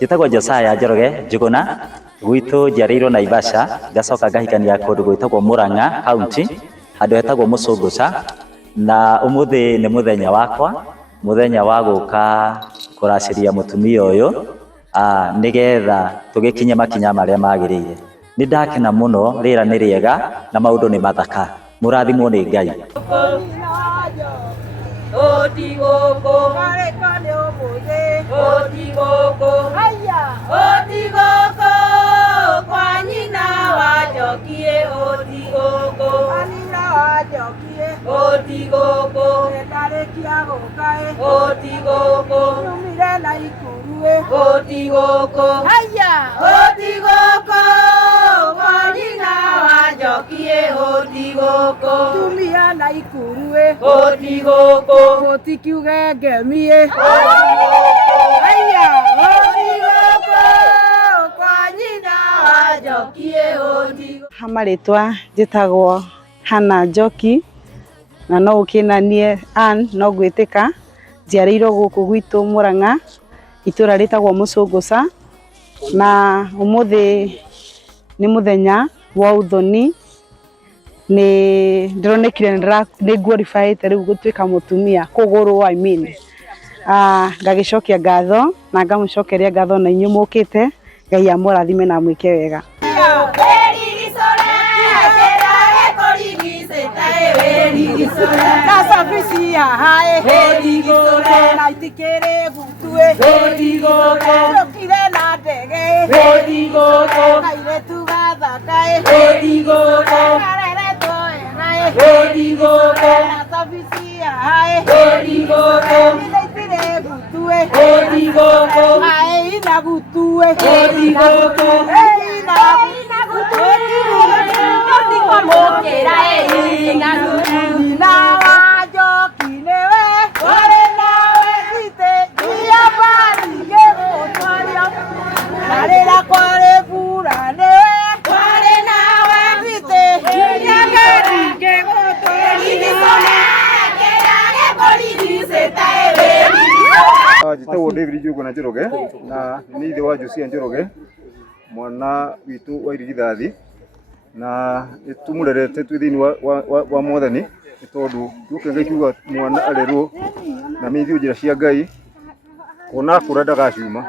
Njĩtagwo Josiah Njoroge Njuguna, gwitũ njiarĩirwo Naivasha, ngacoka ngahikania kũndũ gwĩtagwo Murang'a County, handũ hetagwo Mũcũngũca, na ũmũthĩ nĩ mũthenya wakwa, mũthenya wa gũka kũracĩria mũtumia ũyũ, nĩgetha tũgĩkinye makinya marĩa magĩrĩire. Nĩ ndakena mũno, rĩera nĩ rĩega na maũndũ nĩ mathaka. Mũrathimwo nĩ Ngai. Tumia na ikurue gotikiuge ngemie aya odigoko kwa nyina wajokie odigo. Hamaritwa njitagwo Hannah Njoki na no ukinanie Ann no gwitĩka, njiarĩirwo gũkũ gwitũ Murang'a, itũra rĩtagwo Mũcũngũca, na ũmũthĩ nĩ mũthenya wa ũthoni. Ni ndironekire ni glorified rĩu gũtuĩka mũtumia kũgũrũ I mean. Ngagĩcokia ngatho na ngamũcokeria ngatho na inyuĩ mũkĩte, Ngai amũrathime na mwĩke wega. Kasabisia hae hodigore na itikere gutue hodigore okire na ndege hodigore aire tugathakae hodigore arere toe hae hodigore kasabisia hae hodigore itikere gutue hodigore hae ina gutue hodigore ina gutue hodigore mokera ina gutue na wajoki newe ore nawe ite dia bari yegotorio narera kware pura newe ore nawe ite dia bari yegotorio kerage polisi taewe. Njĩtagwo David Njuguna Njoroge na nĩ ithe wa Josiah Njoroge, mwana witũ wa irigithathi, na tumurerete twĩ thĩinĩ wa Mwathani tondu ndukenga kiuga mwana arerwo na mithio njĩra cia Ngai kona kũra ndagacuma.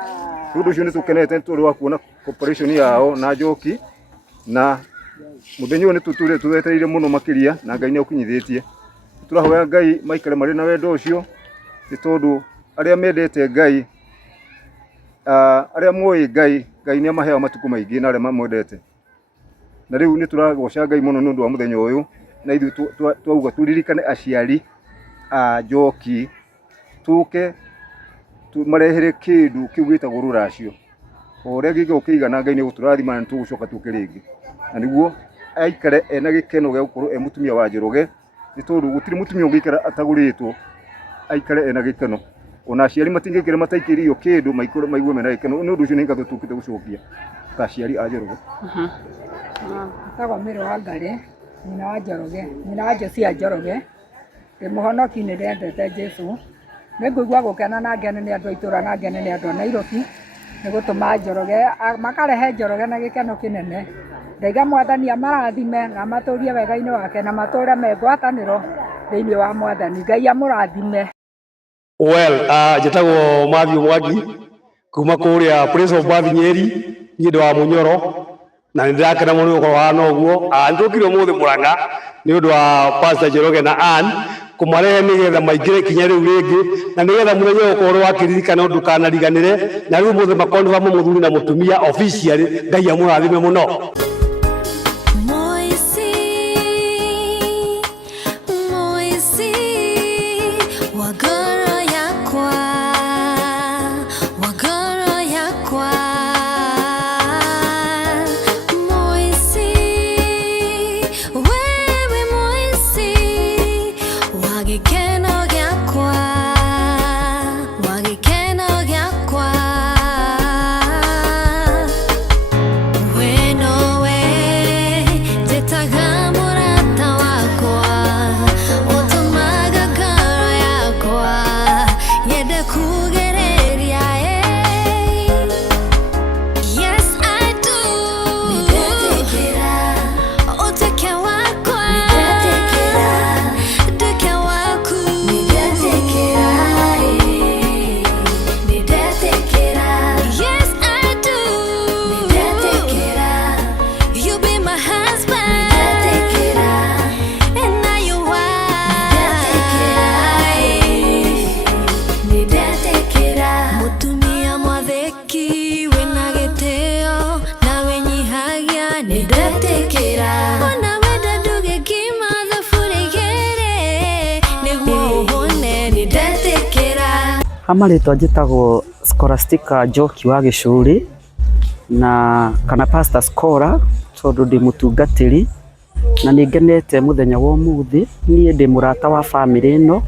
Ũndũ ũcio nĩ tũkenete tondũ wa kuona cooperation yao na Njoki, na mũthenya ũyũ nĩ twetereire mũno makĩria na Ngai nĩ ũkinyithĩtie. Tũrahoya Ngai maikare marĩ na wendo ũcio, nĩ tondũ arĩa mendete Ngai, arĩa moĩ Ngai, Ngai nĩ amaheaga matukũ maingĩ na arĩa mamwendete. Na rĩu nĩ tũragoca Ngai mũno nĩ ũndũ wa mũthenya ũyũ, na ithuĩ twauga turirikane aciari a Njoki, tũke marehere kĩndũ kĩu gĩtagwo rũracio. O ũrĩa gĩgũkĩigana Ngai nĩ gũtũrathima na tũgũcoka tũke rĩngĩ, na nĩguo aikare ena gĩkeno gĩa gũkorwo mũtumia wa Njoroge, nĩ tondũ gũtirĩ mũtumia ũngĩikara atagũrĩtwo, aikare ena gĩkeno. Ona aciari matingĩkĩra mataikĩrio kĩndũ maigue mena gĩkeno. Nĩ ũndũ ũcio nĩ ngatho tũkĩte gũcokia ta aciari a Njoroge. Tagwo Mĩrũ wa Ngari, nyina wa Njoroge, nyina wa Josiah Njoroge, mũhonoki nĩ ndendete Jesũ. Nĩ ngũigua gũkena na ngene nĩ andũ a itũra na ngene nĩ andũ a Nairobi, nĩ gũtũma Njoroge makarehe Njoroge na gĩkeno kĩnene. Ngai Mwathani amarathime na matũrie wega-inĩ wake na matũre me ngwatanĩro thĩinĩ wa Mwathani. Ngai amũrathime. Njĩtagwo Matthew Mwangi kuma kũrĩa Prince of Bathi Nyeri, niĩ ndĩ wa Mũnyoro, na nĩ ndĩrakena mũno gũkorwo hana ũguo. Nĩtũkire ũmũthĩ Murang'a nĩ ũndũ wa Pastor Njoroge na Ann kũmarehe nĩgetha maingĩre ikinya rĩu rĩngĩ, na nĩgetha mũthenya ũkorwo wakĩririkana ũndũ kanariganĩre, na rĩu ũmũthĩ makonfirm mũthuri na mũtumia officially. Ngai amũrathime mũno. No Amaritwa njĩtagwo Scholastica Njoki wa Gĩcũrĩ na kana Pastor Scholar tondũ ndĩ mũtungatĩri na nĩngenete mũthenya wa ũmũthĩ. Niĩ ndĩ mũrata wa bamĩrĩ ĩno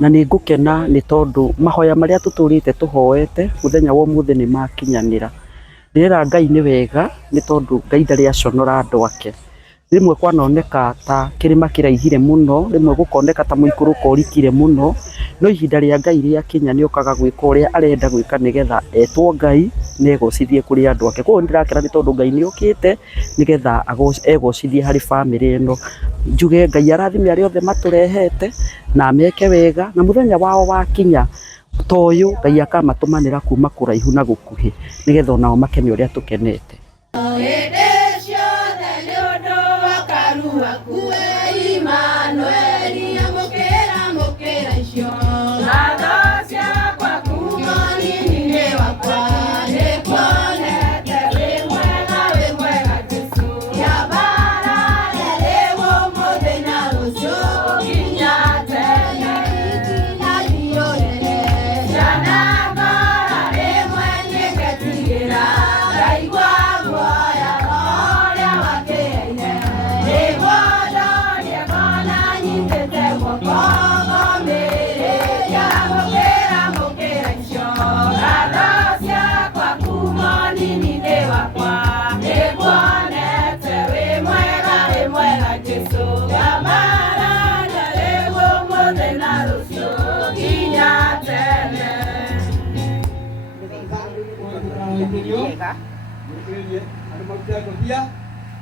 na nĩngũkena nĩ tondũ mahoya marĩa tũtũrĩte tũhoete mũthenya wa ũmũthĩ nĩ makinyanĩra. Ndĩrera Ngai nĩ wega nĩ tondũ Ngai ndarĩ aconora andũ ake. Rĩmwe kwanoneka ta kĩrĩma kĩraihire mũno, rĩmwe gũkoneka ta mũikũrũko ũrikire mũno, no ihinda rĩa Ngai rĩakinya nĩ okaga gwĩka ũrĩa arenda gwĩka nĩgetha etwo Ngai na egocithie kũrĩ andũ ake. Koguo nĩndĩrakena nĩ tondũ Ngai nĩ okĩte nĩgetha egocithie harĩ bamĩrĩ ĩno. Njuge Ngai arathime arĩa othe matũrehete na ameke wega, na mũthenya wao wakinya ta ũyũ Ngai akamatũmanĩra kuma kũraihu na gũkuhĩ nĩgetha onao makene ũrĩa tũkenete.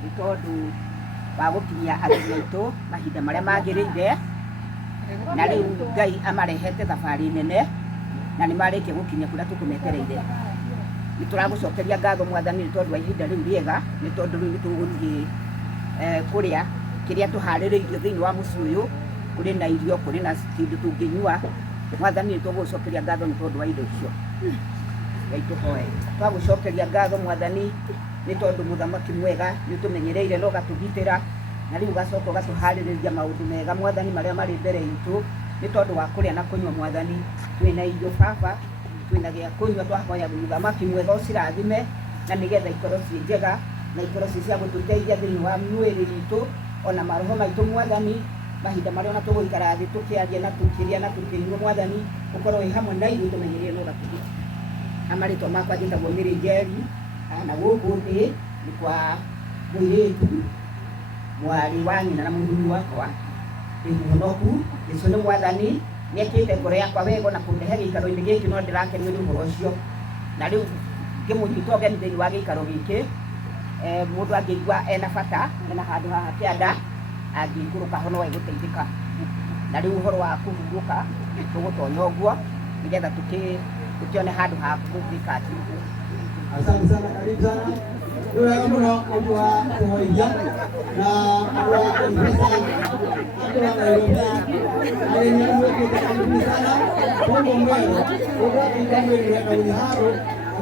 Nĩ tondũ wa gũkinyia ageni aitũ mahinda marĩa magĩrĩire na rĩu Ngai amarehete thabarĩ nene na nĩ marĩkia gũkinya kũrĩa tũkũmetereire. Nĩ tũragũcokeria ngatho Mwathani nĩ tondũ wa ihinda rĩu rĩega, nĩ tondũ rĩu nĩ tũgũthiĩ kũrĩa kĩrĩa tũharĩrĩirio thĩinĩ wa mũciĩ ũyũ. Kũrĩ na irio, kũrĩ na kĩndũ tũngĩnyua. Mwathani nĩ tũgũcokeria ngatho nĩ tondũ wa indo icio. Ngai tũhoe. Twagũcokeria ngatho Mwathani nĩ tondũ mũthamaki mwega nĩ ũtũmenyereire na ũgatũgitĩra na rĩu ũgacoka ũgatũharĩrĩria maũndũ mega Mwathani marĩa marĩ mbere itũ. Nĩ tondũ wa kũrĩa na kũnyua Mwathani, twĩna irio baba, twĩna gĩa kũnyua. Twahoya mũthamaki mwega ũcirathime na nĩgetha ikorwo ciĩ njega na ikorwo ciĩ cia gũtũteithia thĩinĩ wa mwĩrĩ witũ ona maroho maitũ Mwathani. Mahinda marĩa ona tũgũikara thĩ tũkĩaria na tũkĩrĩa na tũkĩnyua Mwathani ũkorwo wĩ hamwe na ithuĩ tũmenyereire na ũgatũgitĩra. Amarĩtwa makwa njĩtagwo Mary Njeri na gũkũ thĩ nĩ kwa mũirĩtu mwarĩ wa nyina na mũthuri wakwa. Ndĩ mũhonoku, Jesũ nĩ Mwathani, nĩ ekĩte ngoro yakwa wega na kũndehe gĩikaro-inĩ gĩkĩ, no ndĩrakenio nĩ ũhoro ũcio. Na rĩu ngĩmũnyita ũgeni thĩinĩ wa gĩikaro gĩkĩ, mũndũ angĩigua ena bata ena handũ haha kĩanda angĩikũrũka ho no egũteithĩka. Na rĩu ũhoro wa kũhurũka tũgũtonya ũguo nĩgetha tũkĩone handũ ha gũgĩka atĩ. Asante sana, karibu sana. Wewe mno mtu wa kuhoja na wa kumpesa mtu wa Nairobi. Alinyanua karibu sana. Bongo mbele. Kwa kama ile ndio hapo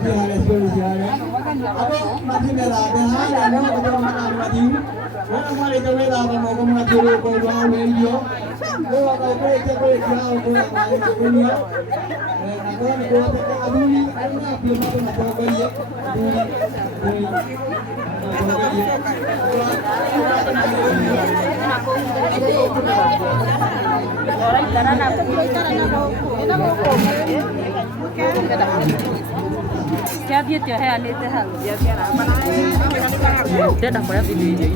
ndio anasema sana. Hapo matimela behana na kwa maana madiu. Wana mwale tawela kama kama tiro kwa wao hiyo. Wewe akaeleza kwa yao kwa dunia. Kwa ni kwa adui ana pia mtu kwa kwa Kĩa thiĩte ũheanĩte hau. Ndenda kuoya video inĩ.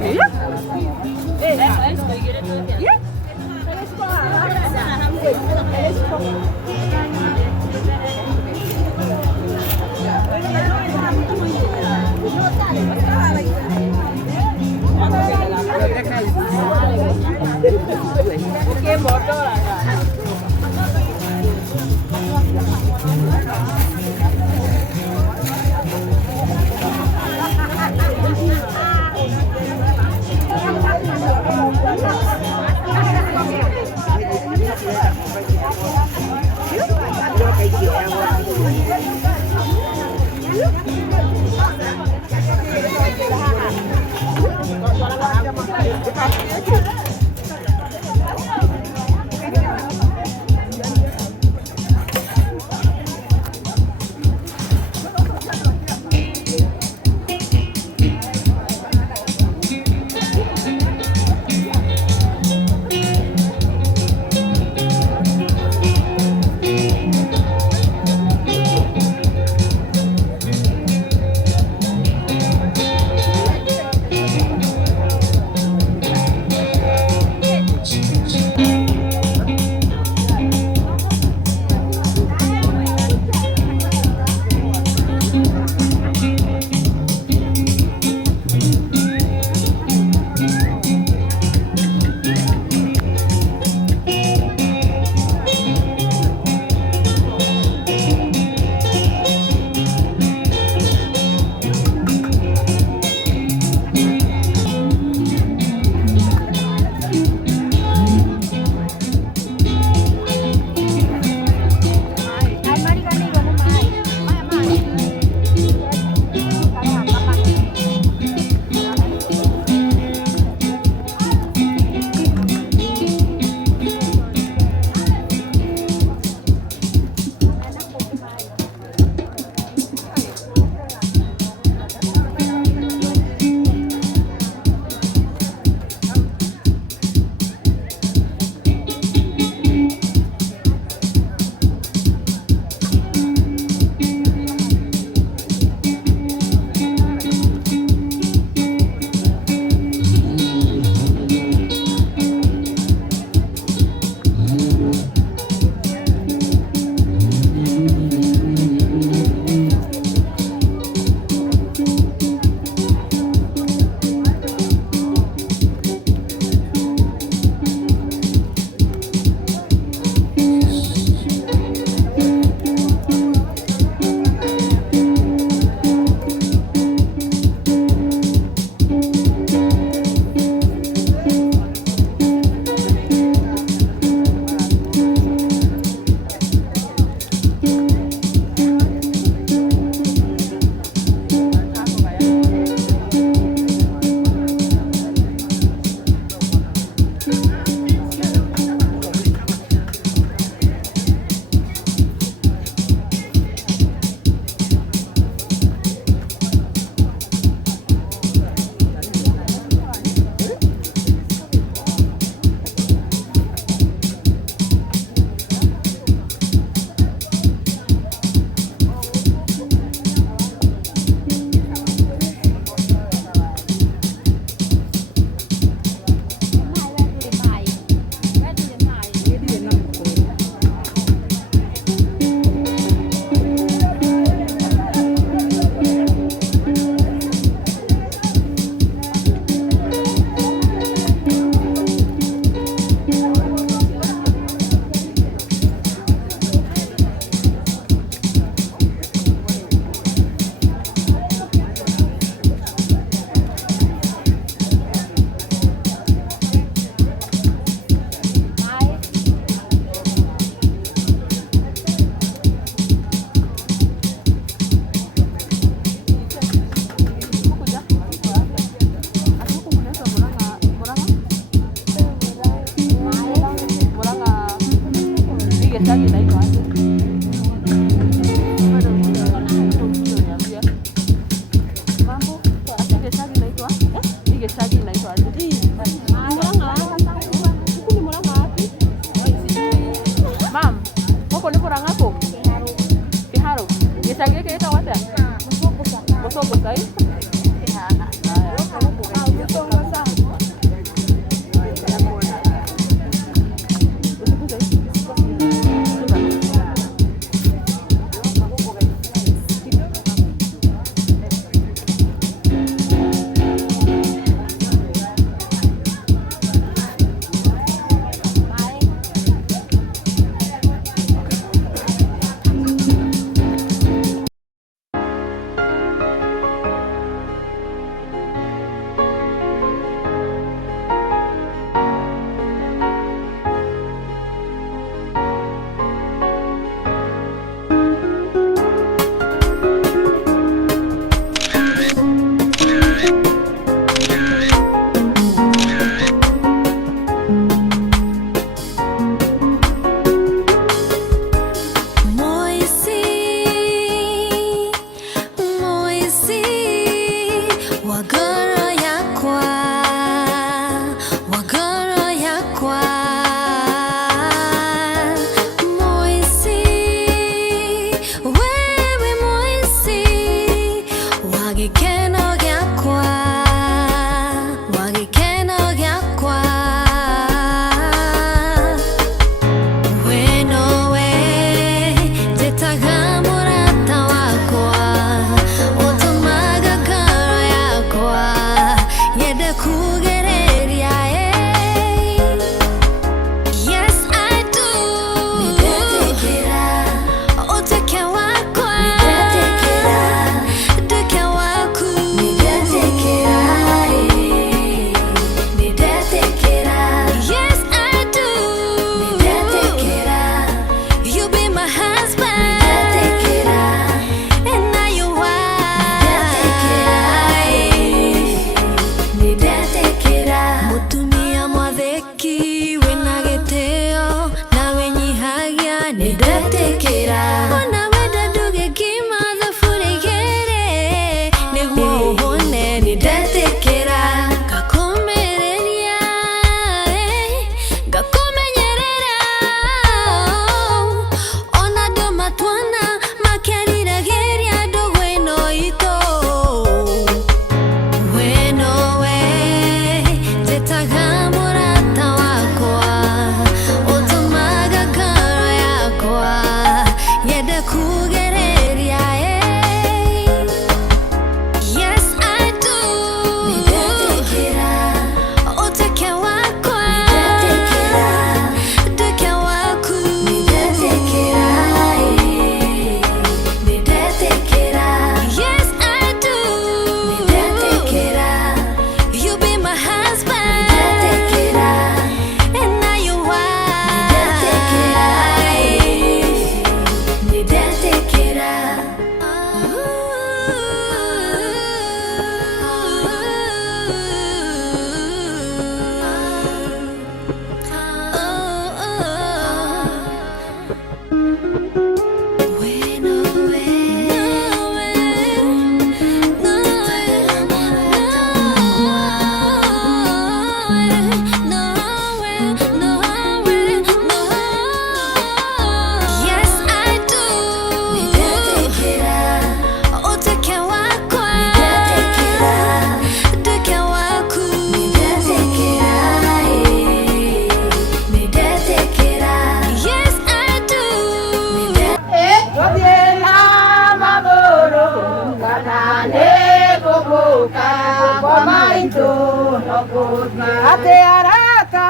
Ate arata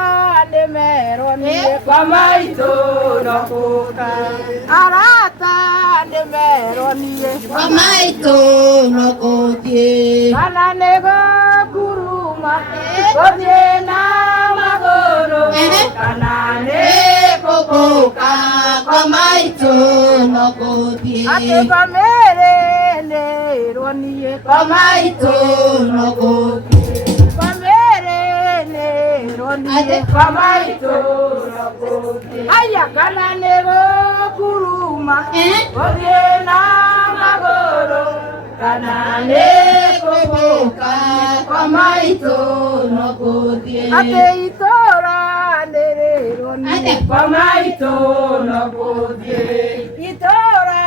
de meroni kwamaito nokuka arata de meroni kwamaito nokuki kana nego kuruma kodye na magoro kana nego kuka kwamaito nokuki ate pamere ne roni kwamaito nokuki ade kwamaito aya kana nego kuruma kodye na magoro kana nego kuka kwamaito nokodye ate itora nerero ade kwamaito nokodye itora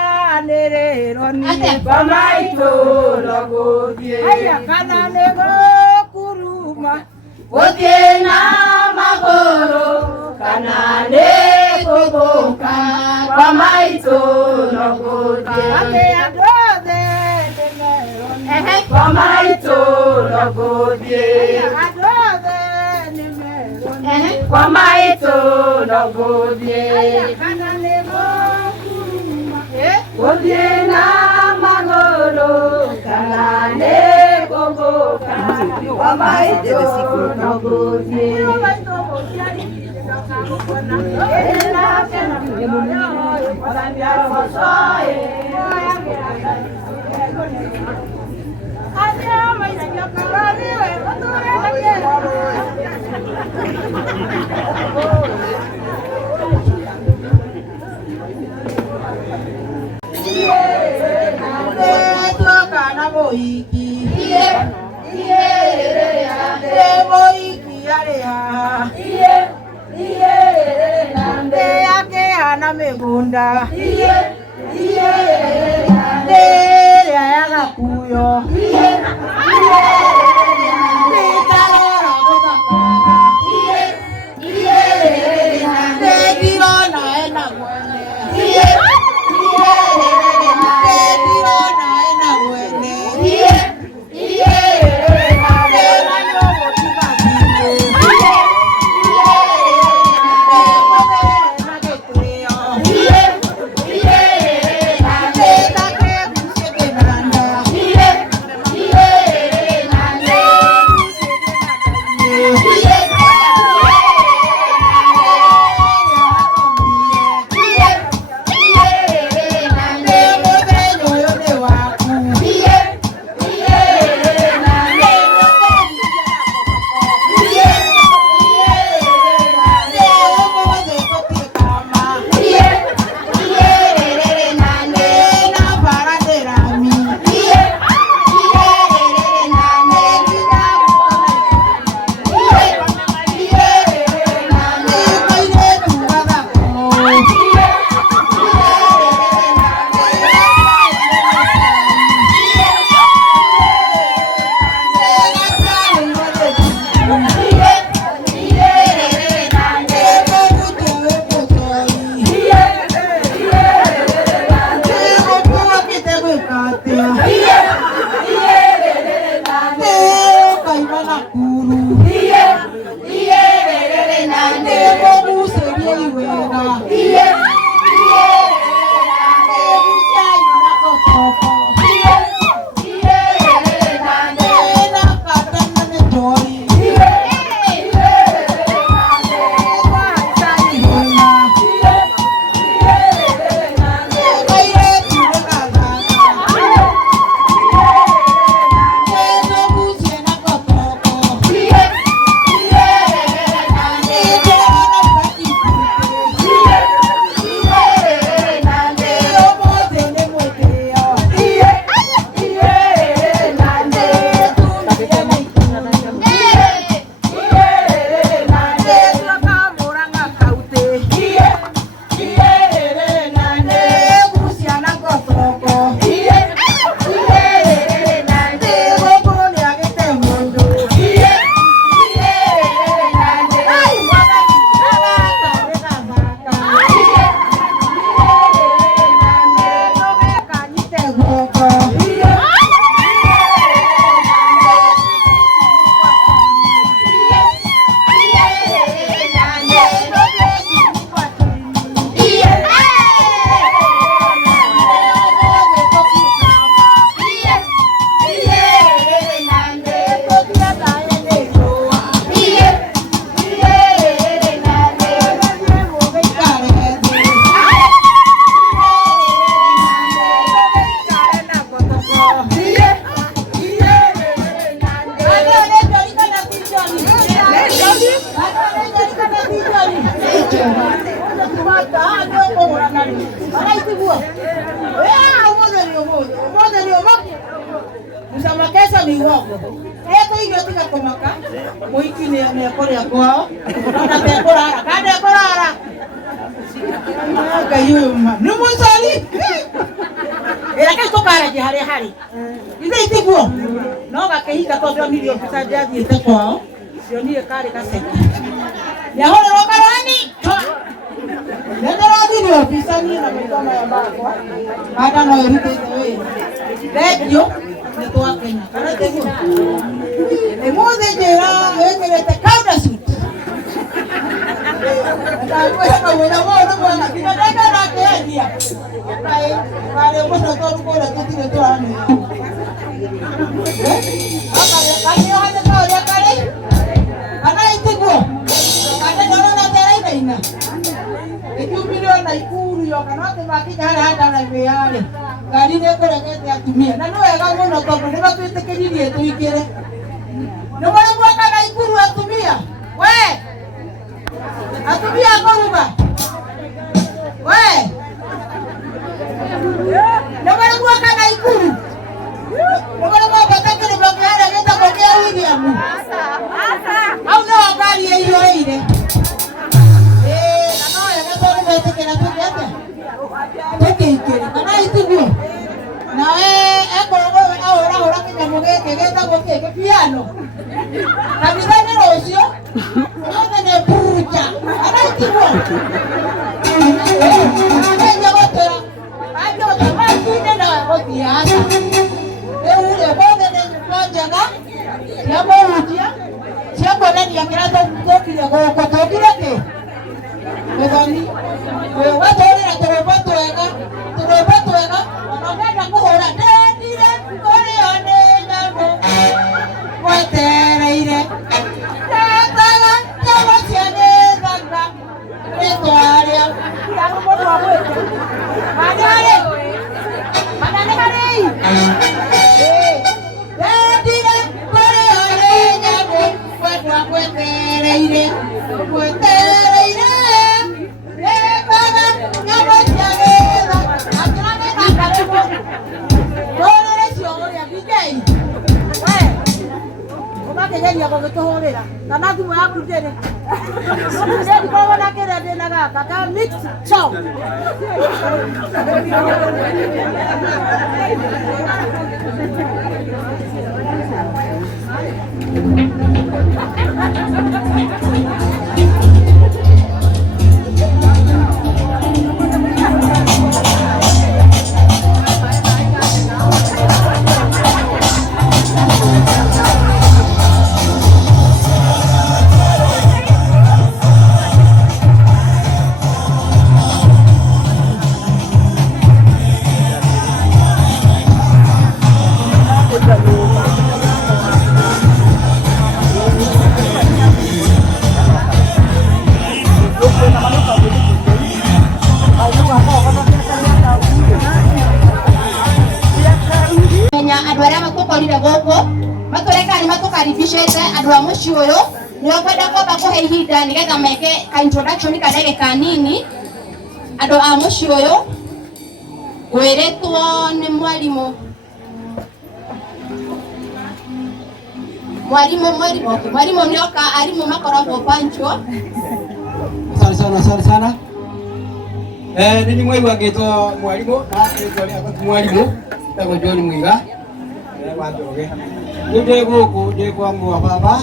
nĩrĩrwo niĩ ngoma itũũro gũthiĩ haya kana nĩ gũkuruma gũthiĩ na magũrũ kana nĩ kũgũka ngoma itũũro gũthiĩ atĩ andũ othe nĩmerwo ngoma itũũro gũthiĩ andũ othe nĩmerwo ngoma itũũro gũthiĩ kana nĩ gũkuruma gũthiĩ na magũrũ kana nĩ kũgũka ngoma itũũro gũthiĩ kana mũhiki mũhiki arĩ haha akĩhana mĩgũnda ĩrĩa ya gakuyo nĩtarora gũthakara nĩndirona ena mwene nĩndirona ena mwene Musamakesa ni uongo. Eko hiyo tika komaka. Moiki ni akore kwao. Na tekora, kada korara. Kayo ma. Numusali. Reke tukaraje harĩa harĩ. Ithe itiguo. No gakĩhika tondũ nĩ ofisa ndathiĩte kwao. Cio niĩ karĩ gaceke. Nyahorerwo karani. Nĩndĩrathiĩ ofisa niĩ na maitho maya makwa. Handa no ĩrutĩte wĩra. Thengiũ nĩ twakenya. Kana tiguo. Ũmũthĩ njĩra wĩkĩrĩte kauda suit. Atumia koruga. We. Nobara kwa kana ikuru. Nobara kwa batakere bakara geta bokea William. Asa. Au no akari hiyo ile. Na no ya gato ni betekera tukete. Tekeinkere kana itiguo. Na eko ahora kinyamo geke geta bokea piano. Kabisa ni rocio. Ote ne puja. Ana itiguo. Nigetha meke ka introduction kadege kanini ando a muci uyu wiritwo ni mwarimu nioka arimu makoragwo panchwo. Asante sana. Nini mwaigua ngitwo mwarimu na ngitwo ni mwarimu tago John Mwiga wanjoge nde guku ndi kwa mwa baba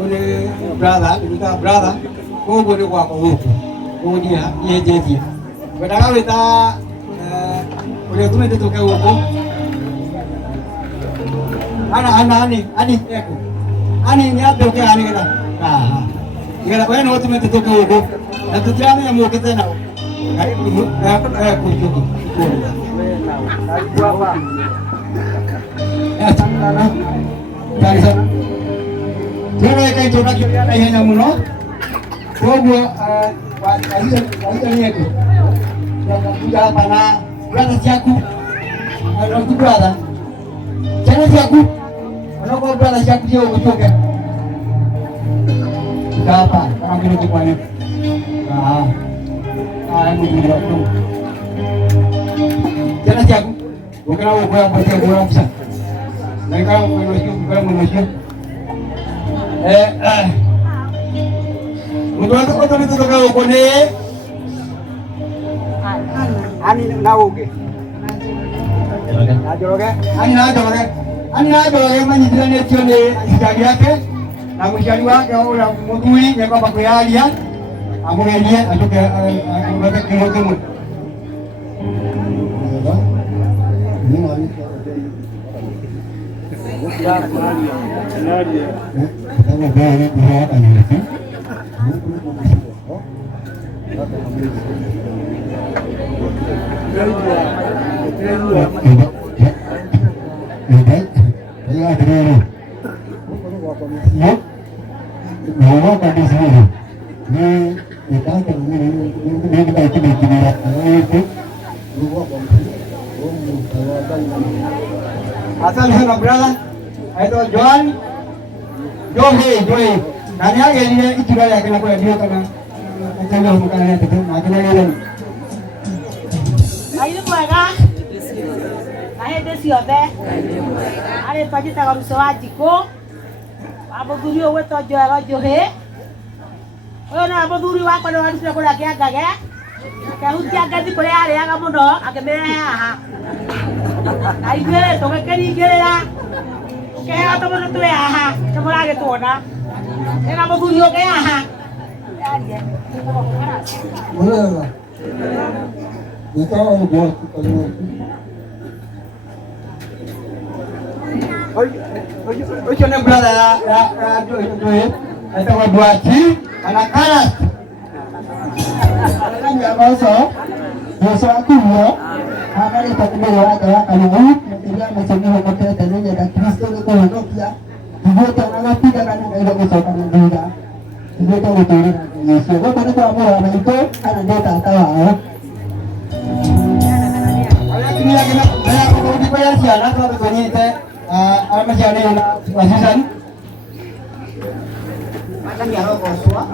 ule brother kogo ni kwa guku kudia yejeje wendaga wita ule tumete toke guku ani eko ani ni atoke ani gada kwa nini tumete toke guku na tutirame ya mukete nao kujuku Tena kai toka kia na hena muno. Kogo waita yetu. Tunakuja hapa na brother yako. Na brother. Chana yako. Unakuwa brother yako ndio kutoka. Hapa kama vile kwa nini? Ndio. Chana yako. Ukana wewe kwa kwa msa. Na kama mwanamke mundu wako ndo nitoka huko ni ani na uge Njoroge manyitithanĩtio nĩ aciari ake na mũciari wake ũrĩa mũthuri nĩekwamba kwĩyaria amũgerie acoke amũreke kiugo kĩmwe. Asante sana brother. Aitwa Joan. Joe. Nani agerie ikiwa yake na kwa ndio kana ndio mkana yake na kana yeye. Aile mwega. Ahende ciothe. Ari twajitaga ruco wa njiko. Amuthuri ũyũ wĩtwo Joel Njuhĩ. Ũyũ nĩ mũthuri wakwa nĩ warutire kũrĩa Kĩangage. Akĩhutia ngathi kũrĩa arĩaga mũno akĩmĩrehe haha. Na ithuĩ tũgĩkĩringĩrĩra. Ũkĩheo tũmũndũ twĩ haha tũmũragĩtuona. Ena mũthuri ũngĩ haha. Mwega. Nĩtao ngwa Ocho nĩ brother ya Joe. Aitwa Dwati kana Karat. Yesu akuyo amari takumero wake wakalimu ndio amesomea mkete nje ya Kristo kwa nokia ndio anapiga kana ile kusoka ndio ndio kutoa Yesu kwa nini kwa amoro anaito anadeta akawa lakini akina kwa ndipo ya siana kwa kwenye amejana na wasisan Matani ya roho swa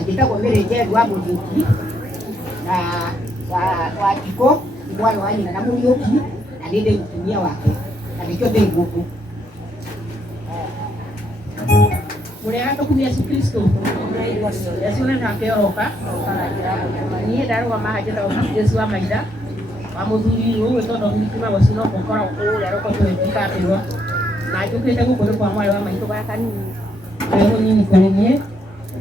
ajita kwa mbele jeru wa mudiki na wa kiko mwana wa nyina na Muriuki na ndinde mtumia wake na nikio de nguvu Muriaga tukumia Yesu Kristo Yesu na nakeoroka ni ndaruga mahajira Yesu wa maida wa muthuri uyu tondo nikima wasino kokora ukuri aroko tweka piro na njukite gukuri kwa mwari wa maitũ gaka nini wewe nini kwenye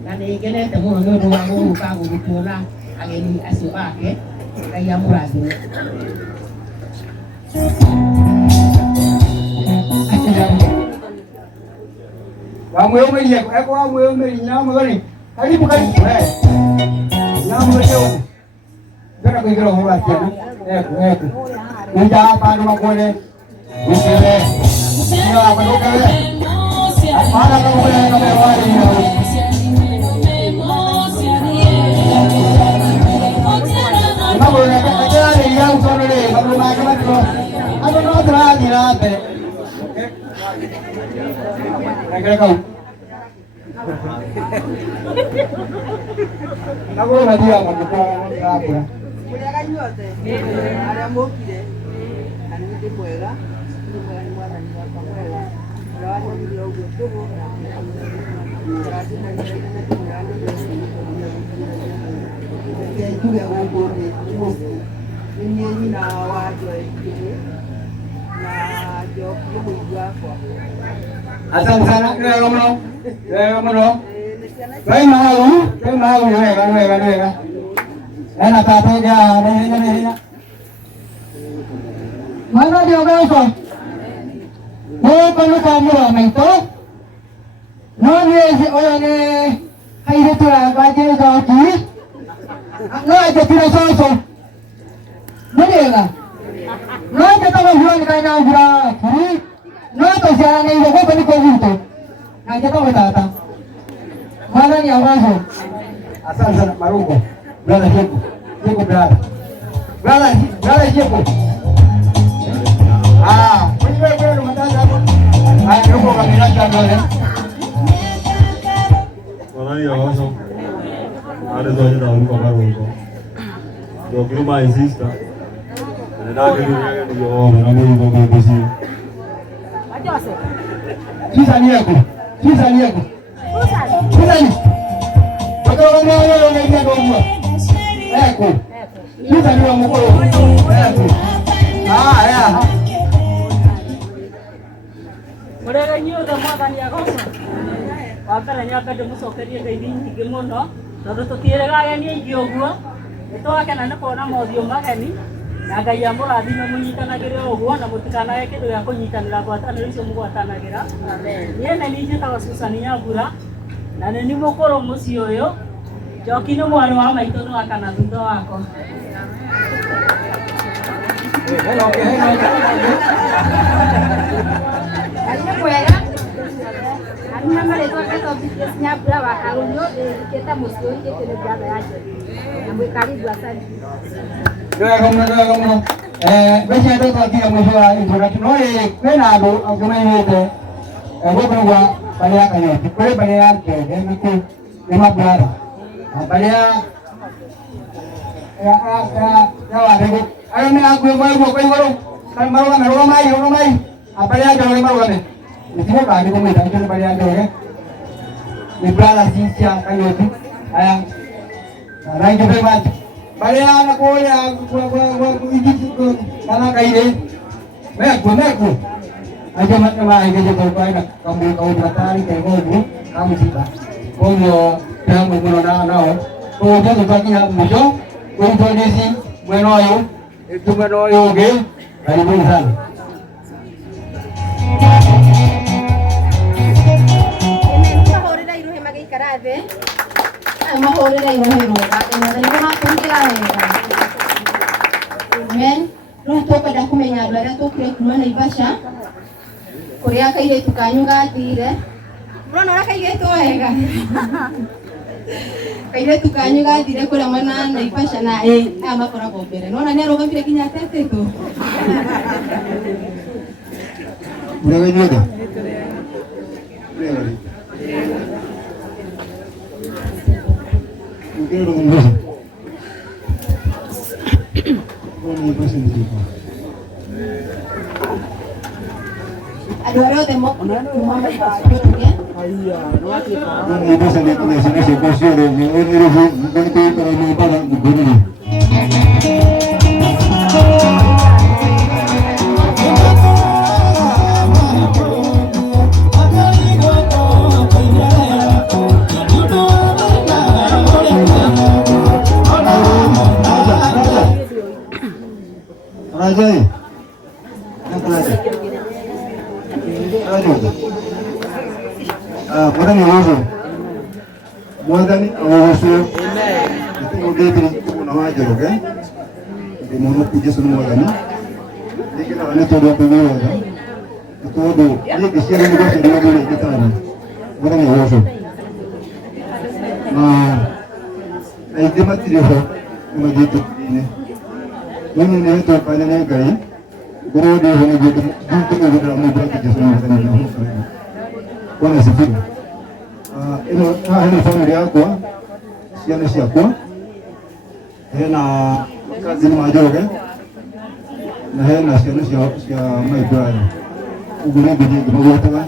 na nigenete muno nĩ ũndũ wa gũka gũtuona ageni acio ake Ngai amũrathime. Wamwemeria eko wamwemeria nyamugani karibu nyamugani ngana kuingira uhuru atiana eko uja pandu makone ukele ndio akone Para kau boleh kau wali kau boleh kerja ni yang sono ni kau boleh macam tu apa kau terang di nanti kerja kau kau boleh dia macam tu apa Boleh kan nyote ada moki deh anu di muela Asal sana kira kamu Baik mahu ya. Enak apa dia? Ini. Mana dia berapa? Kalau kamu ramai itu, noni orang hai itu lah, kajian kaki, nggak ada tidak sosok, mana lah, nggak ada tahu bulan kaya bulan kiri, nggak tahu siapa ni juga bani kau itu, nggak ada tahu apa, mana ni orang tu, asal sana maruko, brother siapa, brother siapa. Wewe rumah tangga. Ayo kau kami nak jaga ya. Orang yang awak ada tu aja tahu kau baru kau. Dua kilo mai sister. Ada kilo yang ni oh, mana boleh kau besi. Sisa ni aku. Betul orang yang ni kau buat. Aku. Sisa ni orang kau. Aku. Haya. Murega nyothe mwathani agocwo. Wa mbere nyambe ndĩmũcokerie ngeithio nyingĩ mũno tondũ tũtiĩrĩga ageni aingĩ ũguo. Nĩtwakena nĩ kuona mothiũ mageni na Ngai amũrathime mũnyitanagĩre ũguo na mũtikanage kĩndũ gĩa kũnyitanĩra ngwatanĩro icio mũgwatanagĩra. Niĩ nĩ niĩ njĩtagwo Susan Nyambura na nĩ niĩ mũkũrũ mũciĩ ũyũ. Njoki nĩ mwarĩ wa maitũ nĩ wa kana thutha wakwa. Kwega arima marĩtwa ketwo BTS Nyambura wa Kagunyũ ndĩkĩte mũciĩ ũyũ ingĩkĩrĩ brother ya Njeri na mwĩkaribu asante. Wega mũno. Mbeca andũ twakinya mũico wa introduction no kwĩna andũ angĩ maigĩte gũkũ gwa mbarĩ ya Kanyoti kũrĩ mbarĩ ya Kende nĩ mabrother mbarĩ ya Wadĩgũ arĩa nĩ akuĩ guoko igũrũ marũgamai mbarĩ ya Njoroge marũgame nĩtigũka nĩ kũmwĩta nĩ mbarĩ ya Njoroge nĩ brothers cia Kanyoti aya thank you very much. Maria na kuya kana kaire meku aja matema ige kwa kamu kau batari ke gogu kamu sita koyo tamu muno nao ko joto takia mujo ko introduce mwenoyo tumenoyo ge karibuni sana. Mahorera iruhe magĩikara thĩ. Mahorera iruhe rwega na nĩ makungira wega. Amen. Rĩu tũkwenda kũmenya andũ arĩa tũkire kuma Naivasha kũrĩa kairĩtu kanyu gathire. Mũrona ũrĩa kairĩtu wega. Kairĩtu kanyu gathire kũrĩa mwena Naivasha na aya makoragwo mbere. Nona nĩ arũgamire nginya atetĩtwo. Mũrega inyuothe. Andũ arĩa othe mokire kuma Naivasha. Rajai. Mwadhani awozo. Mwadhani awozo. Ito ngedri kuna Njoroge. Ndi mono kujesu mwadhani. Nikina ane todo kuwewa. Todo ni kishia ni kwa ndio ndio kitani. Mwadhani awozo. Aidema tiriho majitu ini. Mimi ni to kana ne gai. Guru de hone jitu jitu ndio mu kwa kujesu mwadhani. Bwana sifiwe. Ino hali familia yako siana siako. Hena kazi ni Njoroge. Na hena siana sia my brother. Ugure bidi magwataga.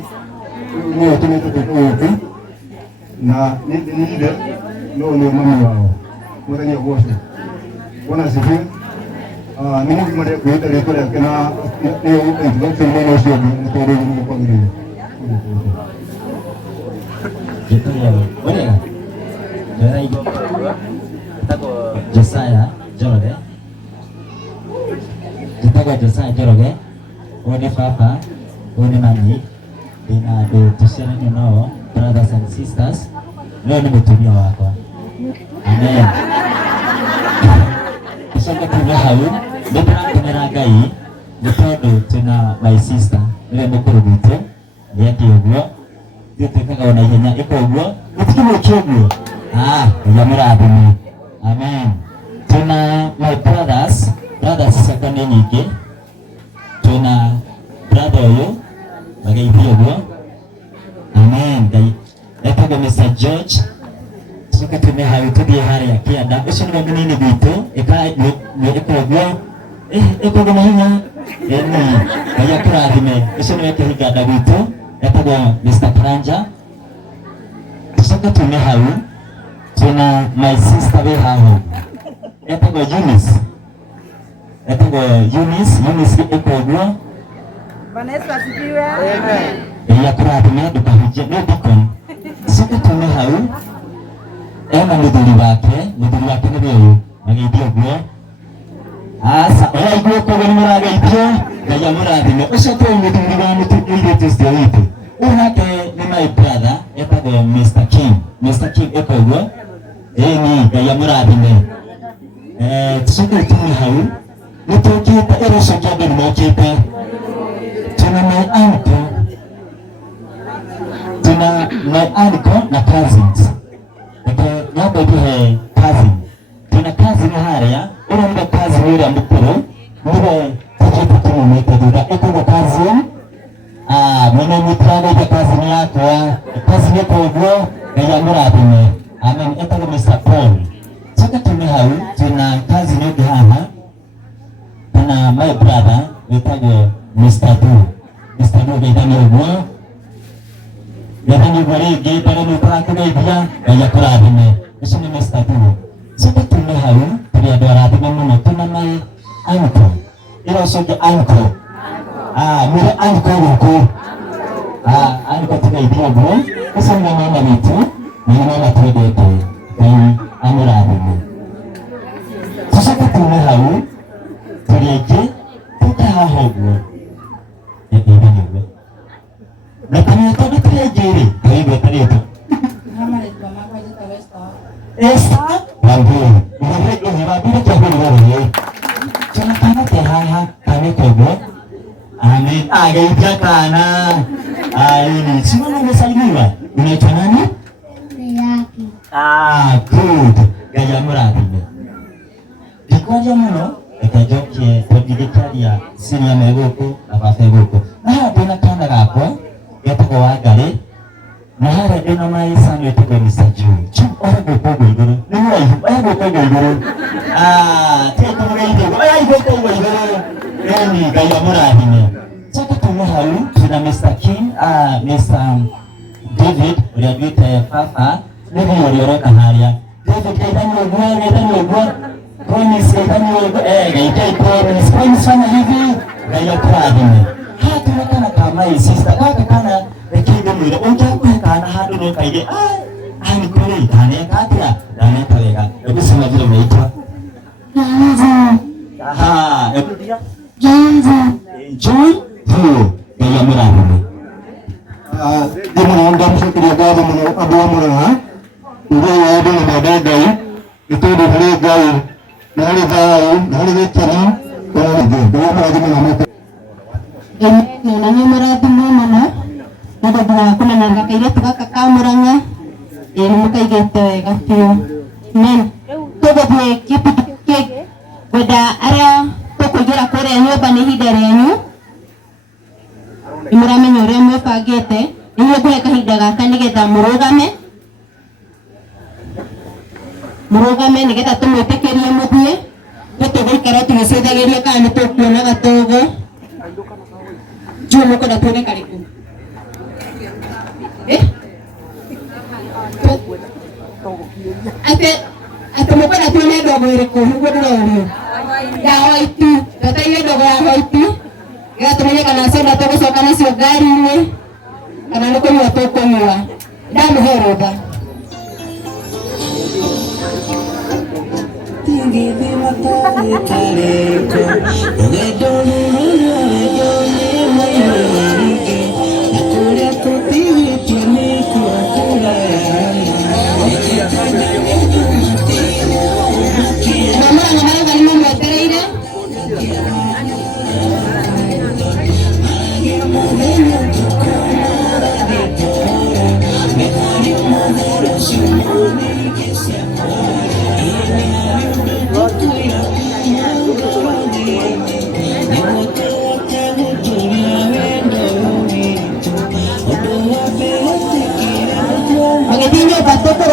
Ni watu wetu kwa wote. Na ni ile no mama wao. Mwadhani awozo. Bwana sifiwe. Ni Mungu mwenye kuita leto yake na ni introduction mwana sio ni todo Mungu kwa ngine. Boleh? Jadi kita ko Josiah Njoroge. Kita ko Josiah Njoroge. One papa, one mami. Ina do tushirani nao brothers and sisters. Leo ni mtumia wako. Amen. Kisha tume hau, ndio tumera Ngai. Nitondo tena my sister. Ile mukuru gitu. Dia kiogwo. Tutakaga ona ihenya ikoguo gutikimu kioguo ya murathimi. Amen. Tuna my brothers sakane nyingi. Tuna brother uyu mageithio guo. Amen. Ngai etaga Mr. George tuka tume hawi tuthie haria kianda ucio ni munini bitu ikoguo ikoguo na hinya Ngai akurathime ucio ni wekihinga nda bitu etaga Mr. Karanja. Tusoka tume hau tuna my sister we hau etaga Eunice etagwo Eunice ĩkogwo. Bwana Yesu asifiwe. Amen. Ya kũrathime ndũkahunjie nĩ deacon. Coka tume hau ena mũthuri wake nĩ ũyũ magĩithio ũguo. Asa oya igũkũ nĩ mũrageithio Ngai amũrathime. Ũcio tũ mũthuri wa mũirĩtu ũcio witũ ũyũ nake nĩ my brother etagwo Mr. King ĩkogwo. Ĩni Ngai amũrathime. Coka tume hau nĩ tũkĩte ũcio kĩambĩ nĩ mokĩte. Tuna my uncle na cousins. Nyamba ihe cousin. Tuna cousin haria. Ura mga cousin ura mkuru. Mure tajita tumumete duda. Ekuwa cousin. Mwenye mutraga ika cousin yako. Cousin yako ugo. Gaya muradime. Amen. Etago Mr. Paul. Saka tumihau. Tuna cousin yogi hama. Tuna my brother. Etago Mr. Du gaithani ũguo. Gaithani ũguo rĩngĩ mbere nĩ ũtarakũgeithia Ngai akũrathime. Ũcio nĩ Mr. Du. Coka tume hau tũrĩ andũ arathime mũno tuna my uncle. Ĩra ũcio ũngĩ uncle. Mwĩre uncle gũkũ. Uncle tũgeithie ũguo. Ũcio nĩ mama witũ na nĩ mama twendete. Ngai amũrathime. Coka tume hau tũrĩ aingĩ tũkahaha ũguo. Na kama toka tujiri hiyo tarito esta wangu ndio hiyo bila chakula wewe tunataka tehaha kama kogo. Amen. Agaita kana ni simama umesalimiwa. Unaitwa nani? Good. Gaya muradime dikoja muno ekajokie todilikaria sinya megoko abafegoko na tuna kana gako yatako wagare na hara dena mai sanyo yatako misaju chu ora gogo igoro ni wai ora gogo igoro teko mugaido ai gogo igoro yani Gaya muradime. Saka tumu halu tuna Mr. King Mr. David uliagwita fafa ndio yorioroka haria David gaithani ogwa Promise gaithani ogwa gaithai promise fanya hivi Gaya kuradime. Tunakana kama hii sister kaka kana rekinde mwire unjakuhe kana handu no kaige ni kule itane katira dane talega ebisema vile meitwa ebudia enjoy Gaya muradime. Dimana mshukuru Baba mwana abwa mwana ndio yaado na madai itodo hali gai na hali gai na hali wetara kwa ndio muradime na mata na nĩ mũrathimwo mũno na tondũ wa kũmenyerera kairĩtu gaka ka Mũrang'a nĩ mũkaigĩte wega biũ. Amen. Tũgũthiĩ kĩndũ kĩngĩ kwenda arĩa tũkũingĩra kũrĩa nyũmba nĩ ihinda rĩanyu nĩ mũramenya ũrĩa mwĩbangĩte. Nĩ ngũhe kahinda gaka nĩgetha mũrũgame nĩgetha tũmwĩtĩkĩrie mũthiĩ tũtũgũikara tũgĩcũthagĩria kana nĩ tũkuona gatogo. Jua moko na tuone karibu. Ate moko na tuone dogo iriko huko ndio. Ya hoitu, tata ile dogo ya hoitu. Ya tuone kana senda togo soka na sio gari ni. Kana niko ni watu kwa damu heroda. Tingi vima kare kareko.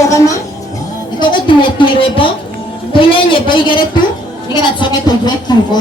Kama ito tinetiro tuine nyimbo igere tu nigetha tucoke tuigue kiugo.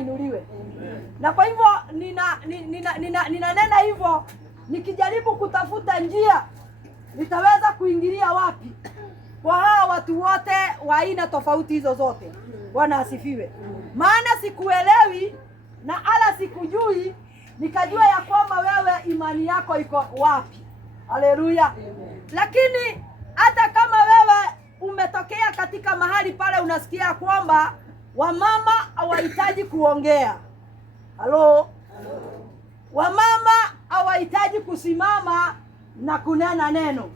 inuliwe. Na kwa hivyo ninanena hivyo nikijaribu kutafuta njia nitaweza kuingilia wapi kwa hawa watu wote wa aina tofauti hizo zote. Bwana asifiwe. Maana sikuelewi na ala sikujui, nikajua ya kwamba wewe imani yako iko wapi. Haleluya. Lakini hata kama wewe umetokea katika mahali pale unasikia kwamba wamama hawahitaji kuongea. Halo. Wamama hawahitaji kusimama na kunena neno.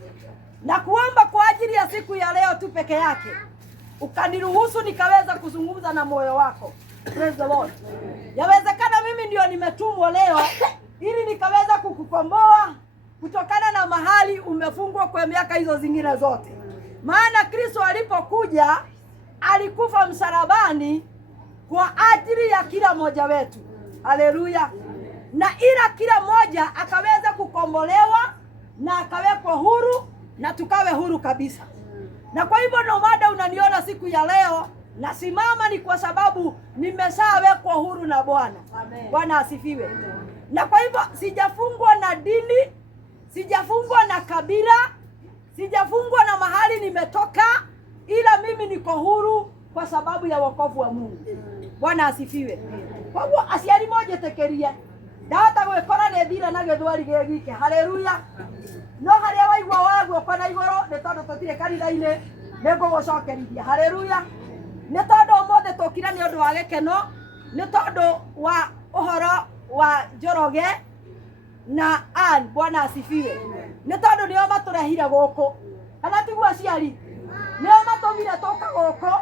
Na kuomba kwa ajili ya siku ya leo tu peke yake. Ukaniruhusu nikaweza kuzungumza na moyo wako. Praise the Lord. Yawezekana mimi ndio nimetumwa leo ili nikaweza kukukomboa kutokana na mahali umefungwa kwa miaka hizo zingine zote. Maana Kristo alipokuja alikufa msalabani kwa ajili ya kila mmoja wetu. Haleluya. Na ila kila mmoja akaweza kukombolewa na akawekwa huru na tukawe huru kabisa. Na kwa hivyo ndo mada unaniona siku ya leo nasimama ni kwa sababu nimeshawekwa huru na Bwana. Bwana asifiwe. Na kwa hivyo sijafungwa na dini, sijafungwa na kabila, sijafungwa na mahali nimetoka, ila mimi niko huru kwa sababu ya wokovu wa Mungu. Bwana asifiwe. Kwa hivyo asiari moja tekerie data gwekora ne thira na gethwari gegike. Haleluya. No haria waigwa wagu okona igoro ne tondu tutire kanitha-ini nego gucokerithia. Haleluya. Ne tondu mothe tokira ni undu wa gikeno, ni tondu wa uhoro wa Njoroge na Ann. Bwana asifiwe. Ni tondu nio maturehire guku. Kana tiguo aciari nio matumire toka guku,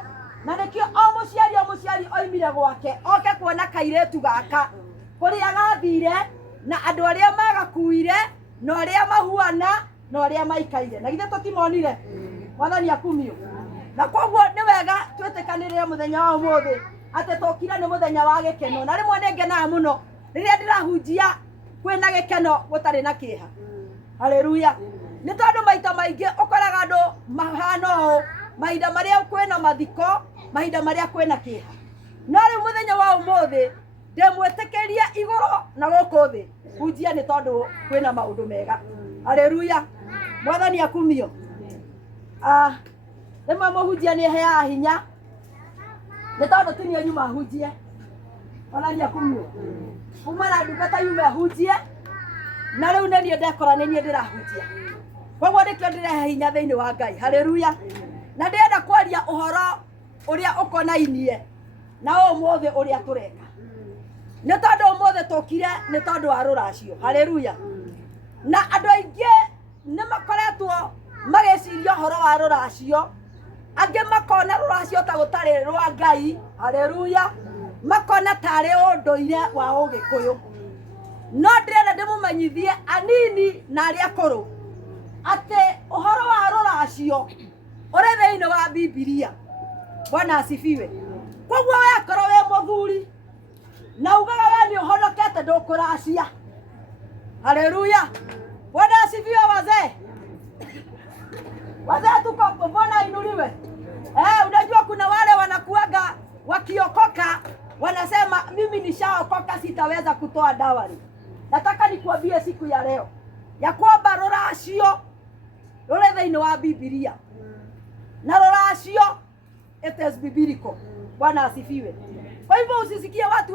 na nikio o muciari oimire gwake oke kuona kairetu gaka kuria gathire na andu aria magakuire na aria mahuana na aria maikaire. Na githe tutimonire Mwathani akumio. Na koguo ni wega twetikanirire muthenya wa umuthi ate tokira ni muthenya wa gikeno. Na rimwe ningenaga muno riria ndirahunjia kwina gikeno gutari na kiha. Haleluya. Ni tondu maita maingi ukoraga andu mahano mahinda maria kwina mathiko, mahinda maria kwina kiha. No riu muthenya wa umuthi ndemwetekeria igoro na guku thi hunjia ni tondu kwina maundu mega. Haleluya. Mwathani akumio. Rimwe muhunjia ni heaga hinya ni tondu tinio nyuma hunjie. Mwathani akumio. Kumana ndungata yume hunjie na riu nenie ndekora nenie ndirahunjia. Koguo ndikio ndirehe hinya thiini wa Ngai. Haleluya. Na ndenda kwaria uhoro uria ukonainie na umuthi uria tureka. Ni tondu umuthi tokire ni tondu wa ruracio. Haleluya. Na andu aingi ni makoretwo magiciria uhoro wa ruracio, angi makona ruracio ta gutari rwa Ngai. Haleluya. Makona tari unduire wa Ugikuyu. No ndirenda ndimumenyithie anini na aria akuru ate uhoro wa ruracio uri thiini wa Biblia. Bwana asifiwe. Koguo we korwo we muthuri na ugaga we ni uhonokete ndukuracia. Haleluya. Bwana asifiwe wazee. Wazee tuko Bwana inuliwe. Unajua kuna wale wanakuaga wakiokoka wanasema mimi nishaokoka sitaweza kutoa dawari. Nataka nikuambie siku ya leo ya kwamba ruracio ruri thiini wa Biblia. Na ruracio it is biblical. Bwana asifiwe. Kwa hivyo usisikie watu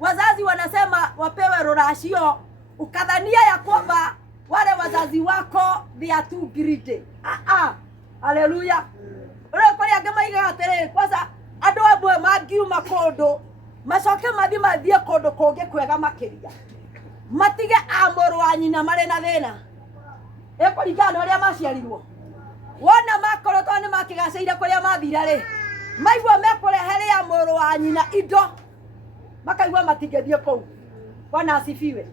wazazi wanasema wapewe ruracio ukadhania ya kwamba wale wazazi wako they are too greedy. Haleluya. Ule kwa ngema igatere kwanza andu amwe mangiuma kundu macoke mathie kundu kungi kwega makiria matige amuru wa nyina mari na thina ekuringana uria maciarirwo. Wona makorotwo ni makigaceire kuria mathira ri maigua mekurehere amuru wa nyina indo makaigua matingethie kou. Bwana asifiwe.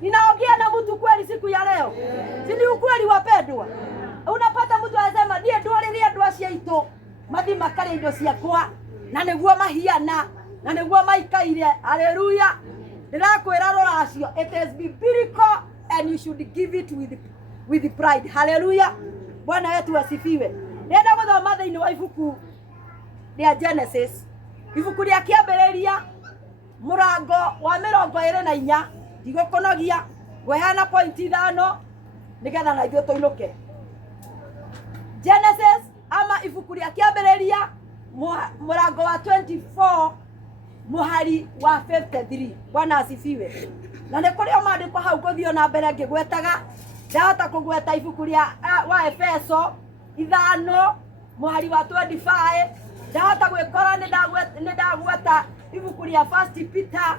Ninaongea na mtu kweli siku ya leo. Si ni ukweli wapendwa? Unapata mtu anasema ndiye ndwariria ndwa cia ito mathi makari indo ciakwa na niguo mahiana na niguo maikaire. Haleluya. Ndirakwira ruracio it is biblical and you should give it with pride. Haleluya. Bwana wetu asifiwe. Nenda guthoma thiini wa ibuku ria Genesis, ibuku ria kiambiriria murango wa 24 ndigukonogia gwehana point 5 nigetha na ithuĩ tũinũke. Genesis ama ibuku rĩa kĩambĩrĩria murango wa 24 muhari wa 53. Bwana asifiwe. Na nĩ kũrĩ maandĩko hau gũthiĩ na mbere ngĩgwetaga ndahota kũgweta ibuku rĩa wa Efeso 5 muhari wa 25. Ndahota gwĩkora nĩ ndagweta ibuku rĩa 1 Peter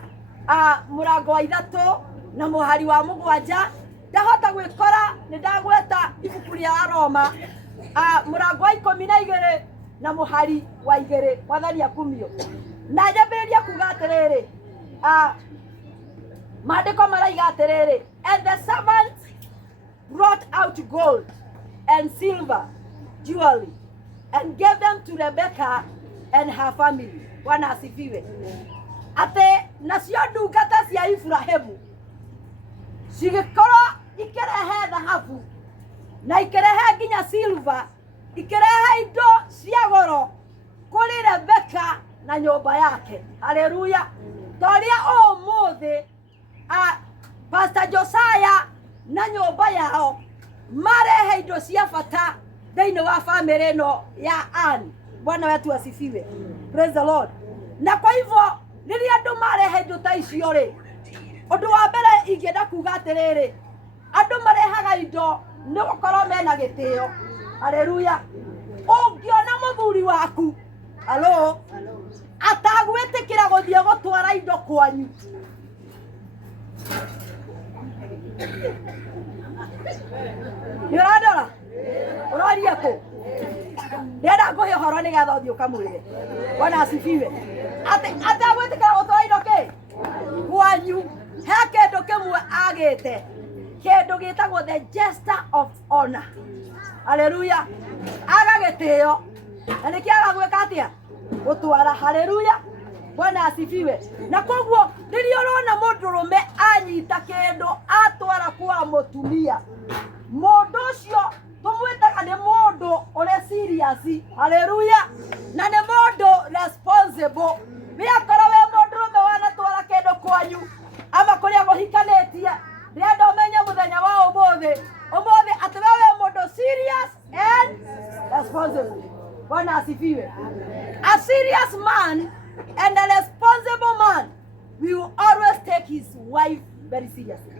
murango wa 3 na muhari wa 7. Ndahota gwĩkora nĩ ndagweta ibuku rĩa Roma murango wa 12 na muhari wa 2. Mwathani akumio. Na njambĩrĩria kuga atĩrĩrĩ, maandĩko maraiga atĩrĩrĩ, and the servants brought out gold and silver jewelry and gave them to Rebecca and her family. Bwana asifiwe. Ate nacio ndungata cia Ibrahimu cigĩkorwo ikĩrehe thahabu na ikĩrehe nginya silver, ikĩrehe indo cia goro kũrĩ Rebecca na nyũmba yake. Haleluya. Toria ũmũthĩ Pastor Josiah na nyũmba yao marehe indo cia bata thĩinĩ wa family ĩno ya Ann. Bwana wetu asifiwe. Praise the Lord. Na kwa hivyo rĩrĩa andũ marehe indo ta icio rĩ, ũndũ wa mbere ingĩenda kuga atĩrĩrĩ, andũ marehaga indo nĩ gũkorwo mena gĩtĩo. Haleluya. Ũngĩona mũthuri waku atagwĩtĩkĩra gũthiĩ gũtwara indo kwanyu, nĩũrandora ũroria kũ? Ndĩrenda ngũhe ũhoro nĩgetha ũthiĩ ũkamwĩre. Bwana asifiwe. Atagwĩtĩkĩra gũtwara indo kĩ kwanyu, he kĩndũ kĩmwe agĩte, kĩndũ gĩtagwo the gesture of honor. Haleluya. Agagĩtĩo na nĩkĩ agagwĩka atĩa? Gũtwara. Haleluya. Bwana asifiwe. Na koguo rĩrĩa ũrona mũndũrũme anyita kĩndũ atwara kwa mũtumia, mũndũ ũcio tũmwĩtaga nĩ mũndũ ũrĩ serious. Haleluya. Na nĩ mũndũ responsible. Wĩakorwo wĩ mũndũrũme wanatwara kĩndũ kwanyu ama kũrĩa mũhikanĩtie, ndĩrenda ũmenye mũthenya wa ũmũthĩ atĩ we wĩ mũndũ serious and responsible. Bwana asifiwe. A serious man and a responsible man will always take his wife very seriously.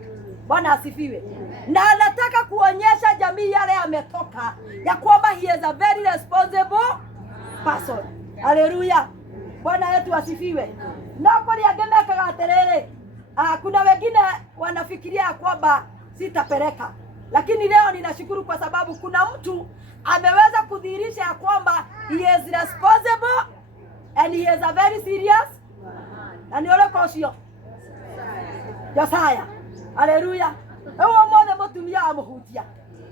Bwana asifiwe. Na anataka kuonyesha jamii yale ametoka ya kwamba he is a very responsible person. Haleluya. Bwana wetu asifiwe. Na kwa nini angemekaga atĩrĩrĩ, kuna wengine wanafikiria kwamba sitapeleka, lakini leo ninashukuru kwa sababu kuna mtu ameweza kudhihirisha ya kwamba he is responsible and he is a very serious. Na ni ole kocio Josiah. Haleluya. Ewe mothe mutumia amuhutia,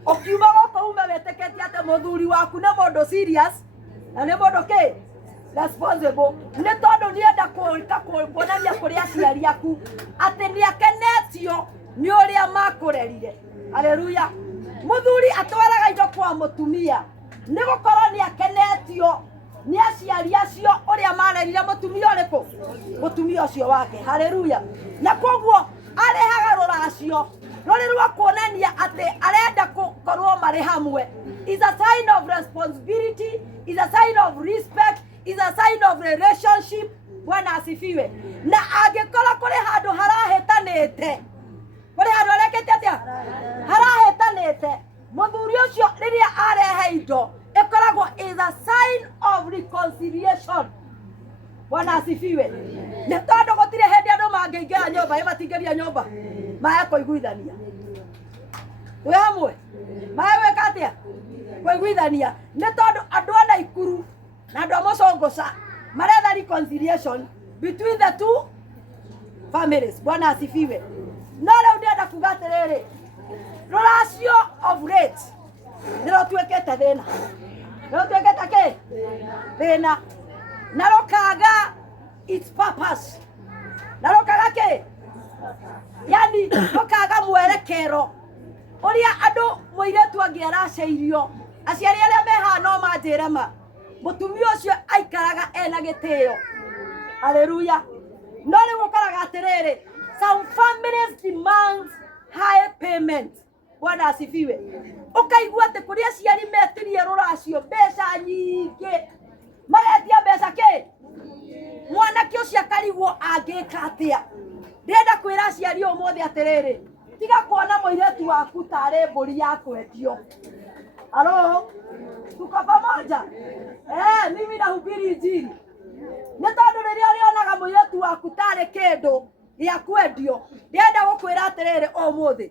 ukiuma goko ume weteketie ate muthuri waku na mũndũ serious na nĩ mũndũ kĩ responsible. Nĩ tondũ nienda kuonania kũrĩ aciari aku atĩ nĩ akenetio nĩ ũrĩa makũrerire. Haleluya. Muthuri atwaraga indo kwa mũtumia nĩ gũkorwo nĩ akenetio nĩ aciari acio ũrĩa marerire mũtumia ũrĩkũ? Mũtumia ũcio wake. Haleluya. Na koguo arehaga rũracio rũrĩ rwa kuonania atĩ arenda gũkorwo marĩ hamwe. Is a sign of responsibility, is a sign of respect, is a sign of relationship. Bwana asifiwe. Na angĩkorwo kũrĩ handũ harahĩtanĩte, kũrĩ handũ arekete atĩa harahĩtanĩte, mũthuri ũcio rĩrĩa arehe indo ĩkoragwo is a sign of reconciliation. Bwana asifiwe. Nĩ tondũ gũtirĩ hĩndĩ andũ mangĩingĩra nyũmba matingĩria nyũmba mahe kũiguithania. Twĩ hamwe mahe gwĩka atĩa? Kũiguithania. Nĩ tondũ andũ a Naikuru na andũ a Mũcũngũca maretha reconciliation between the two families. Bwana asifiwe. No rĩu ndĩrenda kuga atĩrĩrĩ, rũracio of late nĩrũtuĩkĩte thĩna. Nĩrũtuĩkĩte kĩ? Thĩna. Na rũkaga its purpose. Na rũkaga kĩ? Yani rũkaga mwerekero ũrĩa andũ mũirĩtu angĩaracĩirio. Aciari arĩa mehaha no manjĩre ma mũtumia ũcio aikaraga ena gĩtĩo. Haleluya. no rä gå koraga atä rä rä, some families demand high payment. Bwana asifiwe. Ukaigua atä kå rä aciari metirie rå racio mbeca nyingä, magetia mbeca kä, mwanake å cio akarigwo angä ka atä a. Ndĩrenda kwä ra aciari å må thä atä rä rä, tiga kuona mũirĩtu waku tarĩ mbũri ya kwendio. Halo, tuko pamoja? Mimi nahubiri injili. Nĩ tondũ rĩrĩa ũrĩonaga mũirĩtu waku tarĩ kĩndũ gĩa kwendio, ndĩrenda gũkwĩra atĩrĩrĩ ũmũthĩ,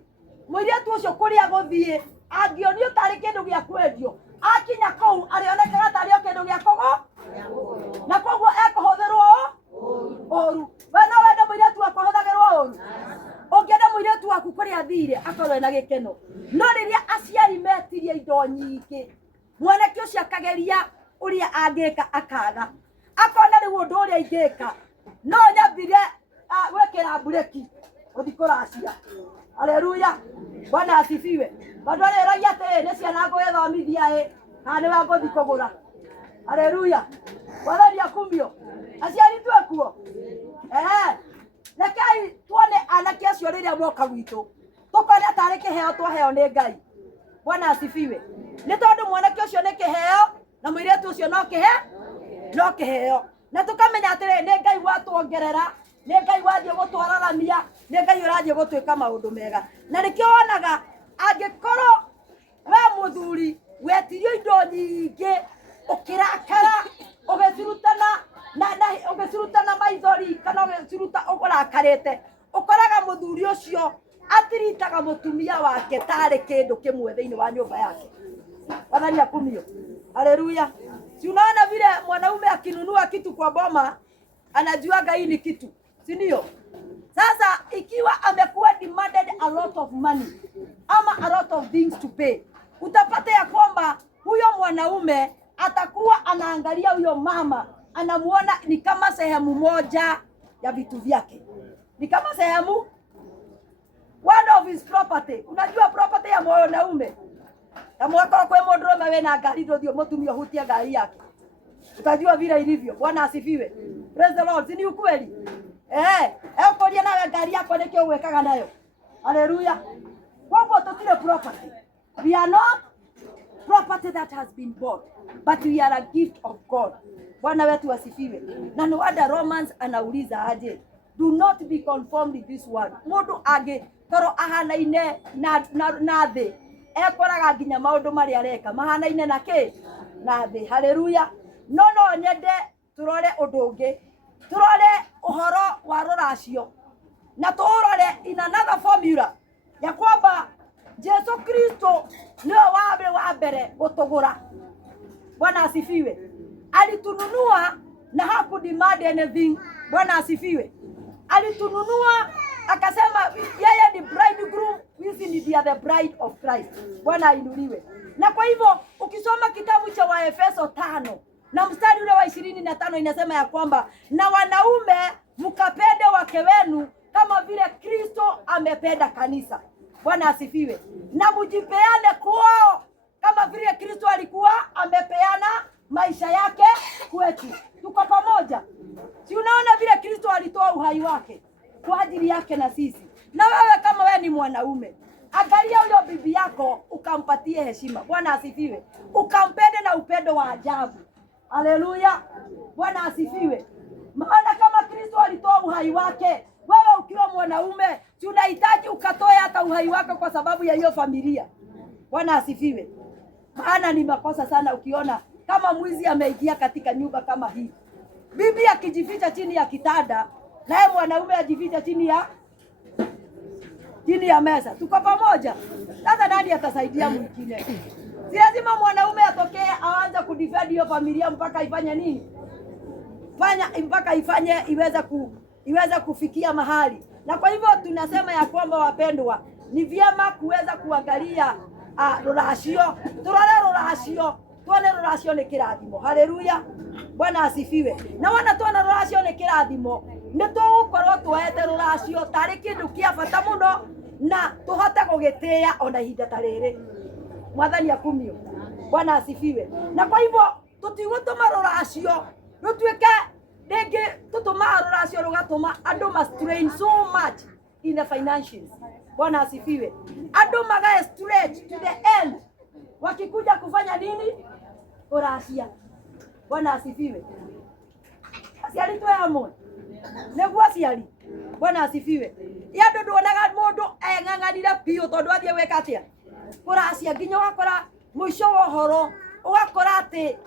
mũirĩtu ũcio kũrĩa gũthiĩ angĩonio tarĩ kĩndũ gĩa kwendio, akinya kũu arĩonekaga tarĩ o kĩndũ gĩa kũgũrwo, na koguo ekũhũthĩrwo ũru. We no wende mũirĩtu waku ahũthagĩrwo ũru? Ũngĩenda mũirĩtu waku kũrĩa athire akorwo ena gĩkeno. No rĩrĩa aciari metirie indo nyingĩ, mwanake ũcio akageria ũrĩa angĩka akaga, akona rĩu ũndũ ũrĩa ingĩka no nyambire gwĩkĩra mbureki gũthiĩ kũracia. Haleluya, Bwana asifiwe. Bado arĩũragia atĩrĩ, nĩ ciana ngũgĩthomithia kana nĩwe ngũthiĩ kũgũra? Haleluya, Bwana ndiakumio aciari twekuo. Rekei tuone anake acio rĩrĩa moka gwitũ, tũkona tarĩ kĩheo twaheo nĩ Ngai. Bwana asifiwe. Nĩ tondũ mwanake ũcio nĩ kĩheo na mũirĩtu ũcio no kĩheo, na tũkamenya atĩrĩ nĩ Ngai watuongerera, nĩ Ngai wathiĩ gũtwararamia, nĩ Ngai ũrathiĩ gũtwĩka maũndũ mega. Na nĩkĩo wonaga angĩkorwo we mũthuri wetirio indo nyingĩ, ũkĩrakara ũgĩcirutana maithori kana ũgĩciruta ũrakarĩte, ũkoraga mũthuri ũcio atiritaga mũtumia wake tarĩ kĩndũ kĩmwe thĩinĩ wa nyũmba yake. Bwana akumio. Haleluya. Si unaona vile mwanaume akinunua kitu kwa boma anajuaga hii ni kitu, si ndio? Sasa ikiwa amekuwa demanded a lot of money ama a lot of things to pay, utapata ya kwamba huyo mwanaume atakuwa anaangalia huyo mama, anamuona ni kama sehemu moja ya vitu vyake, ni kama sehemu one of his property. Unajua property ya mwanaume ya mwaka kwa modroma wewe na gari ndio mtumio hutia gari yake, utajua vile ilivyo. Bwana asifiwe. Praise the Lord. Ni ukweli ukoria nawe gari yako nikio uwekaga nayo. Haleluya. Kwa hivyo tutile property, we are not property that has been bought, but we are a gift of God. Bwana wetu asifiwe. Na no wonder Romans anauliza aje, do not be conformed with this world. Mundu age toro ahanaine na thĩ, ekoraga nginya maũndũ marĩa areka mahanaine na kĩ na thĩ. Haleluya. No nyende turore ũndũ ũngĩ, turore ũhoro wa rũracio, na turore in another formula ya kwamba Yesu Kristo niwe wa mbere gũtũgũra. Bwana asifiwe. Alitununua na hakudemand anything. Bwana asifiwe. Alitununua akasema yeye ni bridegroom, sisi ni the bride of Christ. Bwana ainuliwe. Na kwa hivyo ukisoma kitabu cha Waefeso 5 na mstari ule wa 25 inasema ya kwamba na wanaume mkapende wake wenu kama vile Kristo amependa kanisa. Bwana asifiwe. Na mujipeane kwao kama vile Kristo alikuwa amepeana maisha yake kwetu. Tuko pamoja? Si unaona vile Kristo alitoa uhai wake kwa ajili yake na sisi. Na wewe kama wewe ni mwanaume, angalia huyo bibi yako ukampatie heshima. Bwana asifiwe. Ukampende na upendo wa ajabu. Haleluya. Bwana asifiwe. Maana kama Kristo alitoa uhai wake, wewe ukiwa mwanaume tunahitaji ukatoe hata uhai wako kwa sababu ya hiyo familia. Bwana asifiwe. Maana ni makosa sana ukiona kama mwizi ameingia katika nyumba kama hii, bibi akijificha chini ya kitanda naye mwanaume ajificha chini ya meza. Tuko pamoja? Sasa nani atasaidia mwingine? Si lazima mwanaume atokee aanze kudefend hiyo familia mpaka ifanye nini? Mpaka ifanye iweza kufikia mahali. Na kwa hivyo tunasema ya kwamba wapendwa, ni vyema kuweza kuangalia rũracio, turore rũracio, tuone rũracio nĩ kĩrathimo. Haleluya. Bwana asifiwe. Na wana tuona rũracio nĩ kĩrathimo, nĩ tũgũkorwo tuoete rũracio tarĩ kĩndũ kĩa bata mũno na tũhote gũgĩtĩa ona ihinda ta rĩrĩ. Mwathani akumio. Bwana asifiwe. Na kwa hivyo tutigũtũma rũracio rũtuĩke Rege tutuma ruracio rugatuma andu must strain so much in the financials. Bwana asifiwe. Andu maga stretch to the end. Wakikuja kufanya nini? Ruracia. Bwana asifiwe. Asiali tu hamwe. Negwa asiali. Bwana asifiwe. Ya ndu ndonaga mundu eng'ang'anire piu tondu athie weka atia. Ruracia nginya wakora mwisho wa horo ugakora ati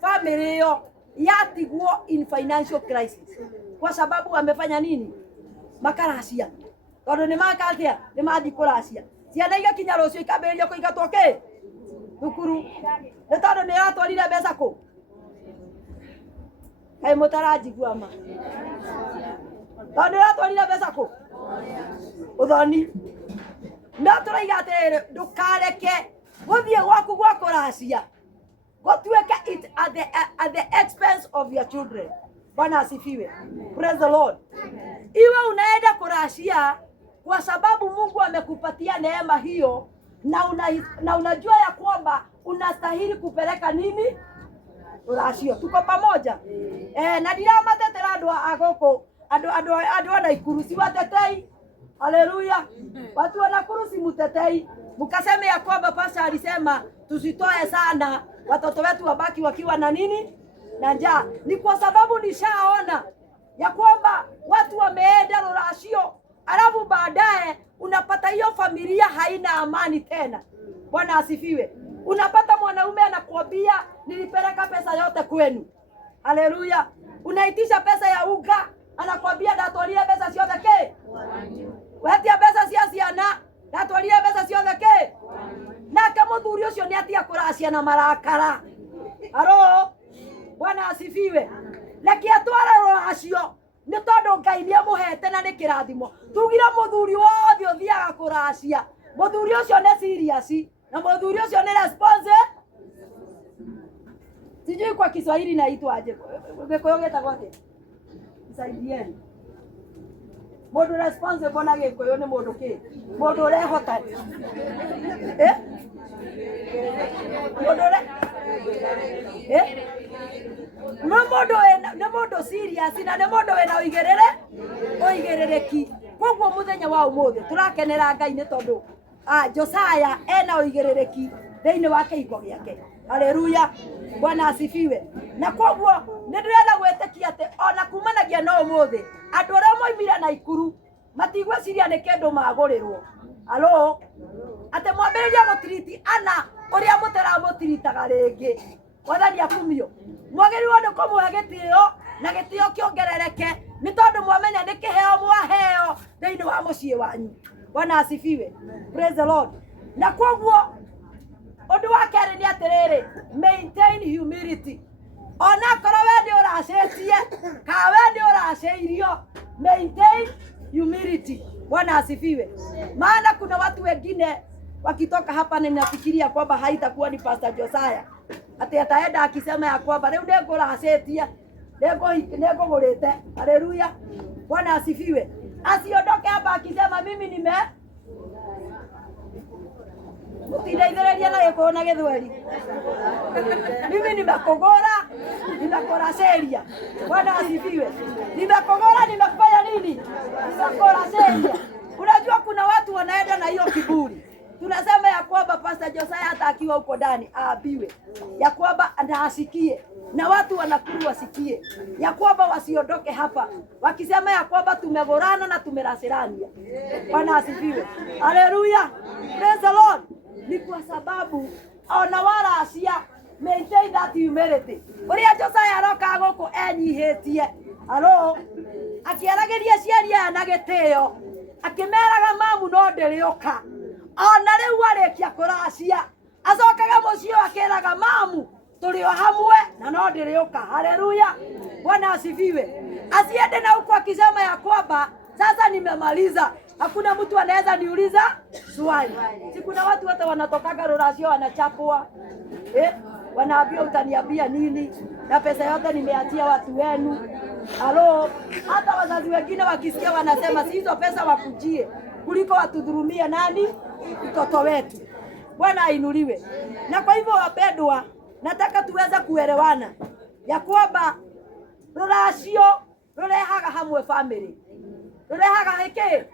family yo yatigwo in financial crisis kwa sababu amefanya nini? Makaracia. Tondu ni makatia ni mathi kuracia ciana igakinya rucio ikamberia kuigatwo ki thukuru ni tondu ni atwarire mbeca ku kai mutarajigua ma tondu atwarire mbeca ku uthoni na turaiga atiriri ndukareke guthie gwaku gwa kuracia gotueke it at the expense of your children. Bwana asifiwe. Praise the Lord. Iwe unaenda kuracia kwa sababu Mungu amekupatia neema hiyo na unajua ya kwamba unastahili kupeleka nini? Kuracia. Tuko pamoja? Na dirama tetera andu agoko andu ana ikurusi watetei. Haleluya. Watu wana kurusi mutetei. Mukaseme ya kwamba pastor alisema tusitoe sana watoto wetu wabaki wakiwa na nini? Na njaa. Ni kwa sababu nishaona ya kwamba watu wameenda ruracio, alafu baadaye unapata hiyo familia haina amani tena. Bwana asifiwe. Unapata mwanaume anakuambia nilipeleka pesa yote kwenu. Haleluya. Unaitisha pesa ya uga, anakuambia ndatwaria pesa ciothe ke? Wetia pesa cia ciana, ndatwaria pesa ciothe ke? Na kama muthuri ucio ni atia kuracia na marakara. Aro, Bwana asifiwe. Leki atwara ruracio ni tondu Ngai ni amuhete na ni kirathimo. Tugira muthuri wothe uthiaga kuracia, muthuri ucio ni serious na muthuri ucio ni responsible. Sijui kwa Kiswahili naitwaje. Gikuyu getagwo atia? Saidieni. Mundu responsible na Gikuyu ni mundu ki? Mundu urehota. Mundu ne mundu serious na ne mundu wena uigirereki. Koguo muthenya wa umuthi turakenera Ngai ni tondu Josiah ena uigirereki thiini wa kiiko giake. Haleluya. Bwana asifiwe. Na koguo ndirenda gwetikia ati ona kumanagia no umuthi andu aria moimira na ikuru matigweciria ni kindu magurirwo. Halo. Ate mwambiriria gutiriti ana uria mutaramutiritaga ringi. Wathani akumio. Mwagiriwo ni kumuhe gitio na gitio kiongerereke ni tondu mwamenya ni kiheo mwaheo thiini wa mucii wanyu. Bwana asifiwe. Praise the Lord. Na koguo undu wa keri ni atiriri maintain humility. Ona korwo we ndi uracetie ka we ndi uraceirio, maintain humility. Bwana asifiwe. Maana kuna watu wengine wakitoka hapa na ninafikiria kwamba haitakuwa ni Pastor Josiah. Ati ataenda akisema ya kwamba leo ndego racetia ndego gurite. Haleluya. Bwana asifiwe. Asiondoke hapa akisema mimi mutideithĩrĩria na Gĩkũyũ na Gĩthweri. Mimi nimekogora, nimekoraceria. Bwana asifiwe. Nimekogora, nimefanya nini? Nimekoraceria. Unajua kuna watu wanaenda na hiyo kiburi. Tunasema ya kwamba Pastor Josiah hata akiwa huko ndani aabiwe. Ya kwamba asikie. Na watu wanakuru wasikie. Ya kwamba wasiondoke hapa wakisema ya kwamba tumegorana na tumerasirania. Bwana asifiwe. Haleluya. Praise the Lord. Ni kwa sababu ona waracia maintain that humility. Uria Josiah aroka guku enyihitie. Halo. Akiarageria ciaria na gitio. Akimeraga mamu no ndirioka. Ona riu arikia kuracia. Acokaga mucio akiraga mamu tulio hamwe na no ndirioka. Haleluya. Bwana asifiwe. Asiende na huko akisema ya kwamba sasa nimemaliza. Hakuna mtu anaweza niuliza swali. Si kuna watu hata wanatokaga ruracio wanachapwa. Wanaambia utaniambia nini? Na pesa yote nimeachia watu wenu. Halo, hata wazazi wengine wakisikia wanasema si hizo pesa wakujie kuliko watudhurumia nani? Mtoto wetu. Bwana ainuliwe. Na kwa hivyo wapendwa, nataka tuweze kuelewana ya kwamba ruracio rurehaga hamwe family rurehaga hiki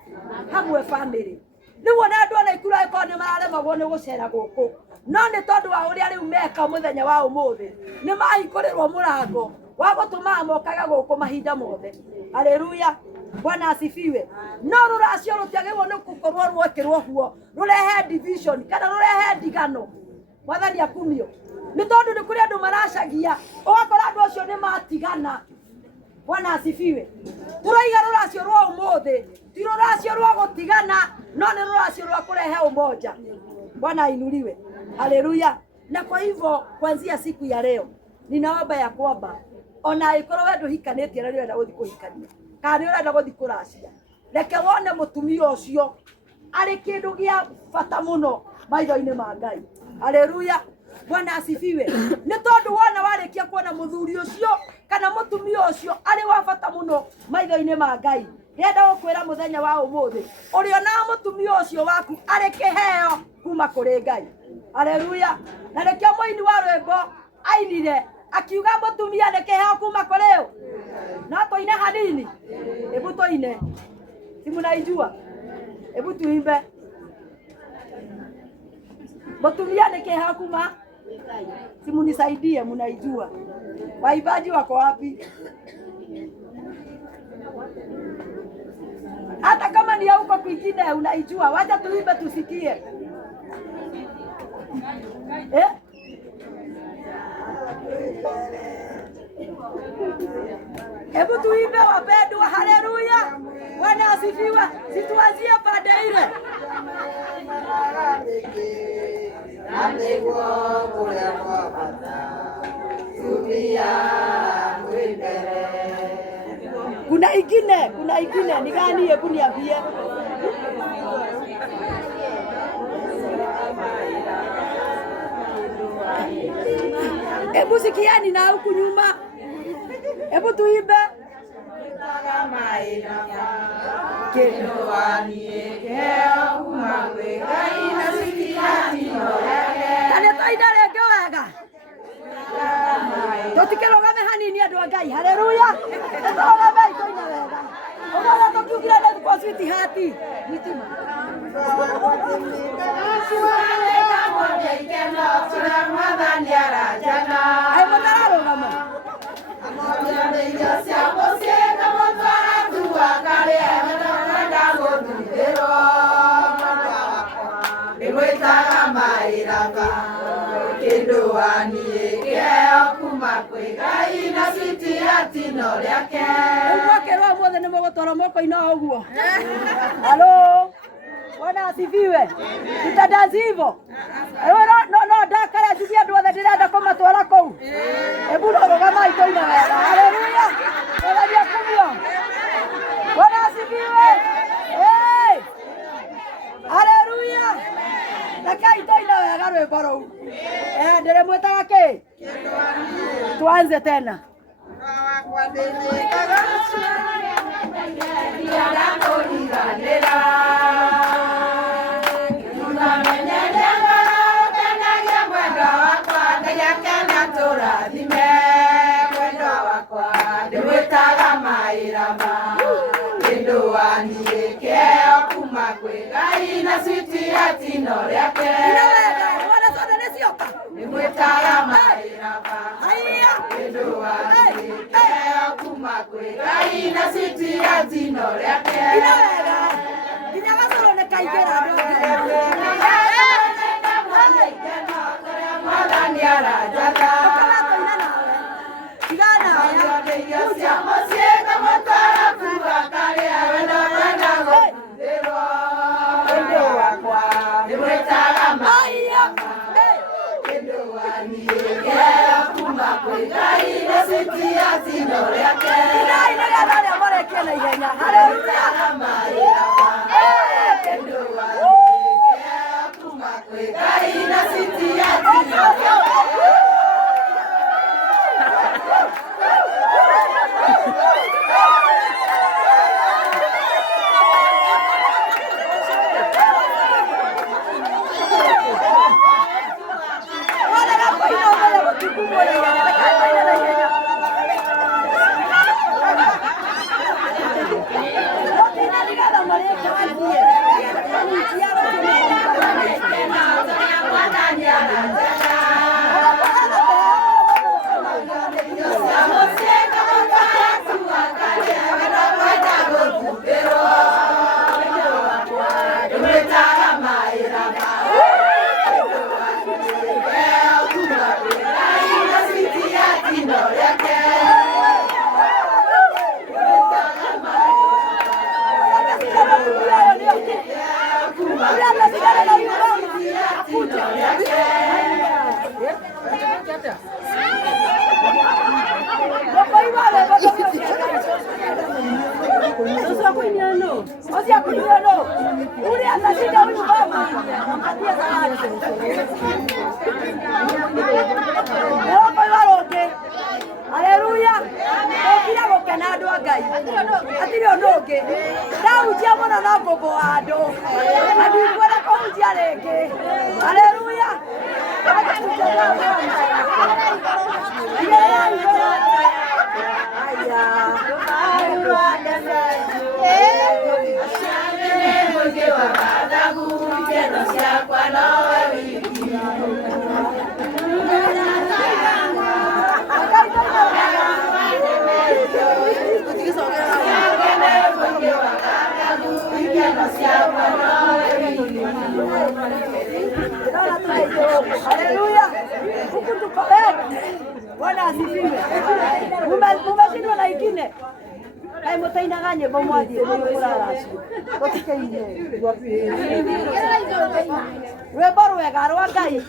hamwe family riu ona andu ona ikura iko ni mararemagwo ni gucera guku no ni tondu wa uria riu meka muthenya wa umuthi ni mahikurirwo murango wa gutuma mokaga guku mahinda mothe. Haleluya, Bwana asifiwe. No ruracio rutiagirwo ni gukorwo rwekirwo huo rurehe division kana rurehe ndigano. Mwathani akumio ni tondu ni kuri andu maracagia ugakora andu acio ni matigana. Bwana asifiwe. Turaiga ruracio rwa umuthi ti ruracio rwa gutigana no ni ruracio rwa kurehe umoja. Bwana ainuliwe. Haleluya. Na kwa hivyo kuanzia siku ya leo ninaomba ya kwamba ona ikorwo wewe nduhikanĩtie na nĩũrenda gũthiĩ kũhikania kana nĩũrenda gũthiĩ kũracia, reke wone mũtumia ũcio arĩ kĩndũ gĩa bata mũno maitho-inĩ ma Ngai. Haleluya, Bwana asifiwe. Nĩ tondũ wona warĩkia kuona mũthuri ũcio kana mũtumia ũcio arĩ wa bata mũno maitho-inĩ ma Ngai, ndĩrenda gũkwĩra mũthenya wa ũmũthĩ ũrĩ ona mũtumia ũcio waku arĩ kĩheo kuma kũrĩ Ngai. Haleluya. Na reke mũini wa rwĩmbo ainire akiuga mutumia nĩ kĩheo kuma kũrĩ ũ. No tũine hanini, hebu tũine, si mnaijua, hebu tuimbe mutumia nĩ kĩheo kuma, si munisaidie, mnaijua. Waimbaji wako wapi? Hata kama ni huko kwingine unaijua, wacha tuimbe tusikie. Hebu tuimbe wapendwa. Haleluya, Bwana asifiwe. Situazie pande ile. Kuna ingine ni gani? Hebu niambie. Hebu sikiani na huku nyuma. Hebu tuimbe. Kane toida rege wega. Totikerogame hanini andu a Ngai. Haleluya. Totirogame itoina wega. Ogora tokiugira ndu kwa switi hati. Nitima. Ai mutararogama. Halo, Bwana asifiwe. Tutadansi hivyo. No dakara jibia andu othe ndirenda kumatwara kou. Hebu rogama itoina wega. Haleluya. Bwana akumio. Bwana asifiwe. Haleluya. Reke itoina wega rwimbo rou. Ndiremwetaga ki? Tuanze tena. Osia kulia no. Ule atashinda huyu mama. Atie zawadi. Leo kwa waroke. Haleluya. Okira gokena andu a Ngai. Atiri onoge. Ndautia mona na gogo ando. Andi kwera kũnjia rĩngĩ. Haleluya. Haleluya. Huku tuko Bwana asifiwe. Mumeshindwa na ingine. Kai mutainaga nyimbo mwathie kurara acio. Gotikeine gwapi. Rwimbo rwega rwa Ngai.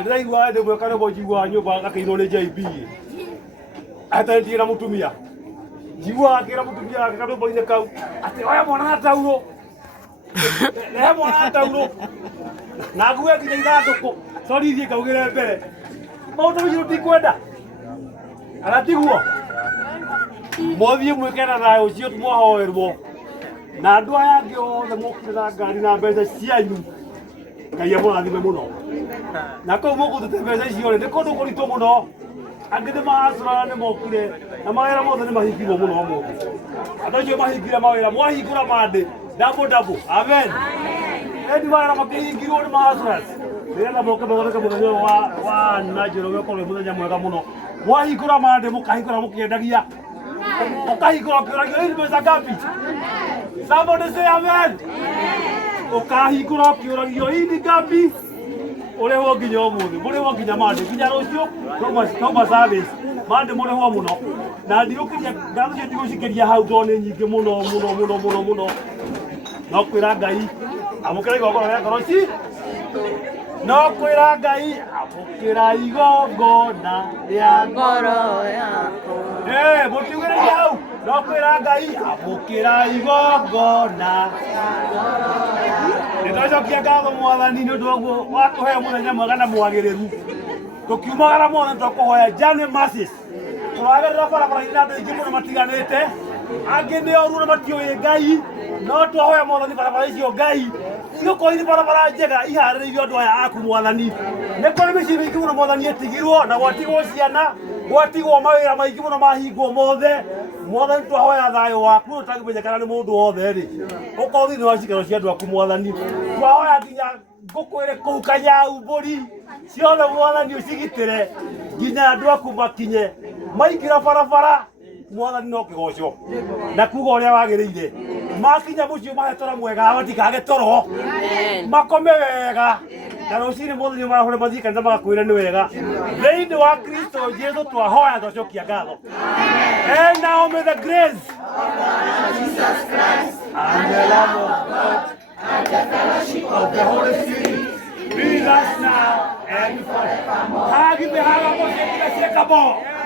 Ndiraigua ndimwe kana njigua nyumba gakiirwo ni JB atanitira mutumia njigua akira mutumia ake kandu-inĩ kau ati oya mwana na tauro rehe mwana na tauro na ngue nginya ithandũkũ sori thiĩ ngaugĩre mbere maũndũ macio ndikwenda kana tiguo mothiĩ mwĩke na thayũ ũcio mwahoerwo na andũ aya angĩ othe mokire na ngari na mbeca cianyu Ngai amũrathime mũno na kũu mũkũrutĩte mbeca icio nĩ kũndũ kũritũ mũno angĩ nĩ mahacũrana nĩ mokire na mawĩra mothe nĩ mahingirwo mũno ũmũthĩ andũ acio mahingire mawĩra mwahingũra mandĩ double amen endi mawĩra makĩhingirwo nĩ mahacũrana nĩgetha moke mathondeke mũthenya ũyũ wa na Njoroge ũkorwo wĩ mũthenya mwega mũno mwahingũra mandĩ mũkahingũra mũkĩendagia ũkahingũra ũkĩũragio hii mbeca ngapi somebody say amen ukahingũra ũkĩũragio hii ni ngapi ũrĩhwo nginya ũmũthĩ mũrĩhwo nginya mandĩ nginya rũciũ no service mandĩ mũrĩhwo mũno na ndigũkĩria ngatho cio ndigũcikĩria hau tondũ nĩ nyingĩ mũno no kwĩra Ngai amũkĩra igongona rĩa ngoro ci no kwĩra Ngai amũkĩra igongona rĩa ngoro yaku mũtiugĩrĩria hau no kwĩra Ngai amũkĩra igongona nĩtwacokia ngatho Mwathani nĩ ũndũ ũguo watũhe mũthenya mwega na mwagĩrĩru tũkiumagara mothe nĩtwakũhoya journey masses tũragerera barabara-inĩ na andũ aingĩ mũno matiganĩte angĩ nĩ oru na matiũĩ Ngai no twahoya Mwathani barabara icio Ngai igũkorwo irĩ barabara njega iharĩrĩirio andũ aya aku Mwathani nĩ kũrĩ mĩciĩ mĩingĩ mũno Mwathani ĩtigirwo na gwatigwo ciana gwatigwo mawĩra maingĩ mũno mahingwo mothe Mwathani twahoya thayũ waku ũtangĩmenyekana nĩ mũndũ wothe rĩ ũkorwo thĩinĩ wa cikaro cia andũ aku Mwathani twahoya nginya ngũkũ ĩrĩ kũu Kanyau mbũri ciothe Mwathani ũcigitĩre nginya andũ aku makinye maingĩra barabara Mwathani no kĩgoco na kuga ũrĩa wagĩrĩire makinya mũciĩ mahe toro mwega matikage toro makome wega na rũcinĩ mũthenya marahũre mathiĩ kanitha magakwĩra nĩ wega thĩinĩ wa Kristo Jesũ twahoya twacokia ngatho and now may the grace of Jesus Christ and the love of God and the fellowship of the Holy Spirit be with us now and forevermore. Hagi behara mo sekila sekabo.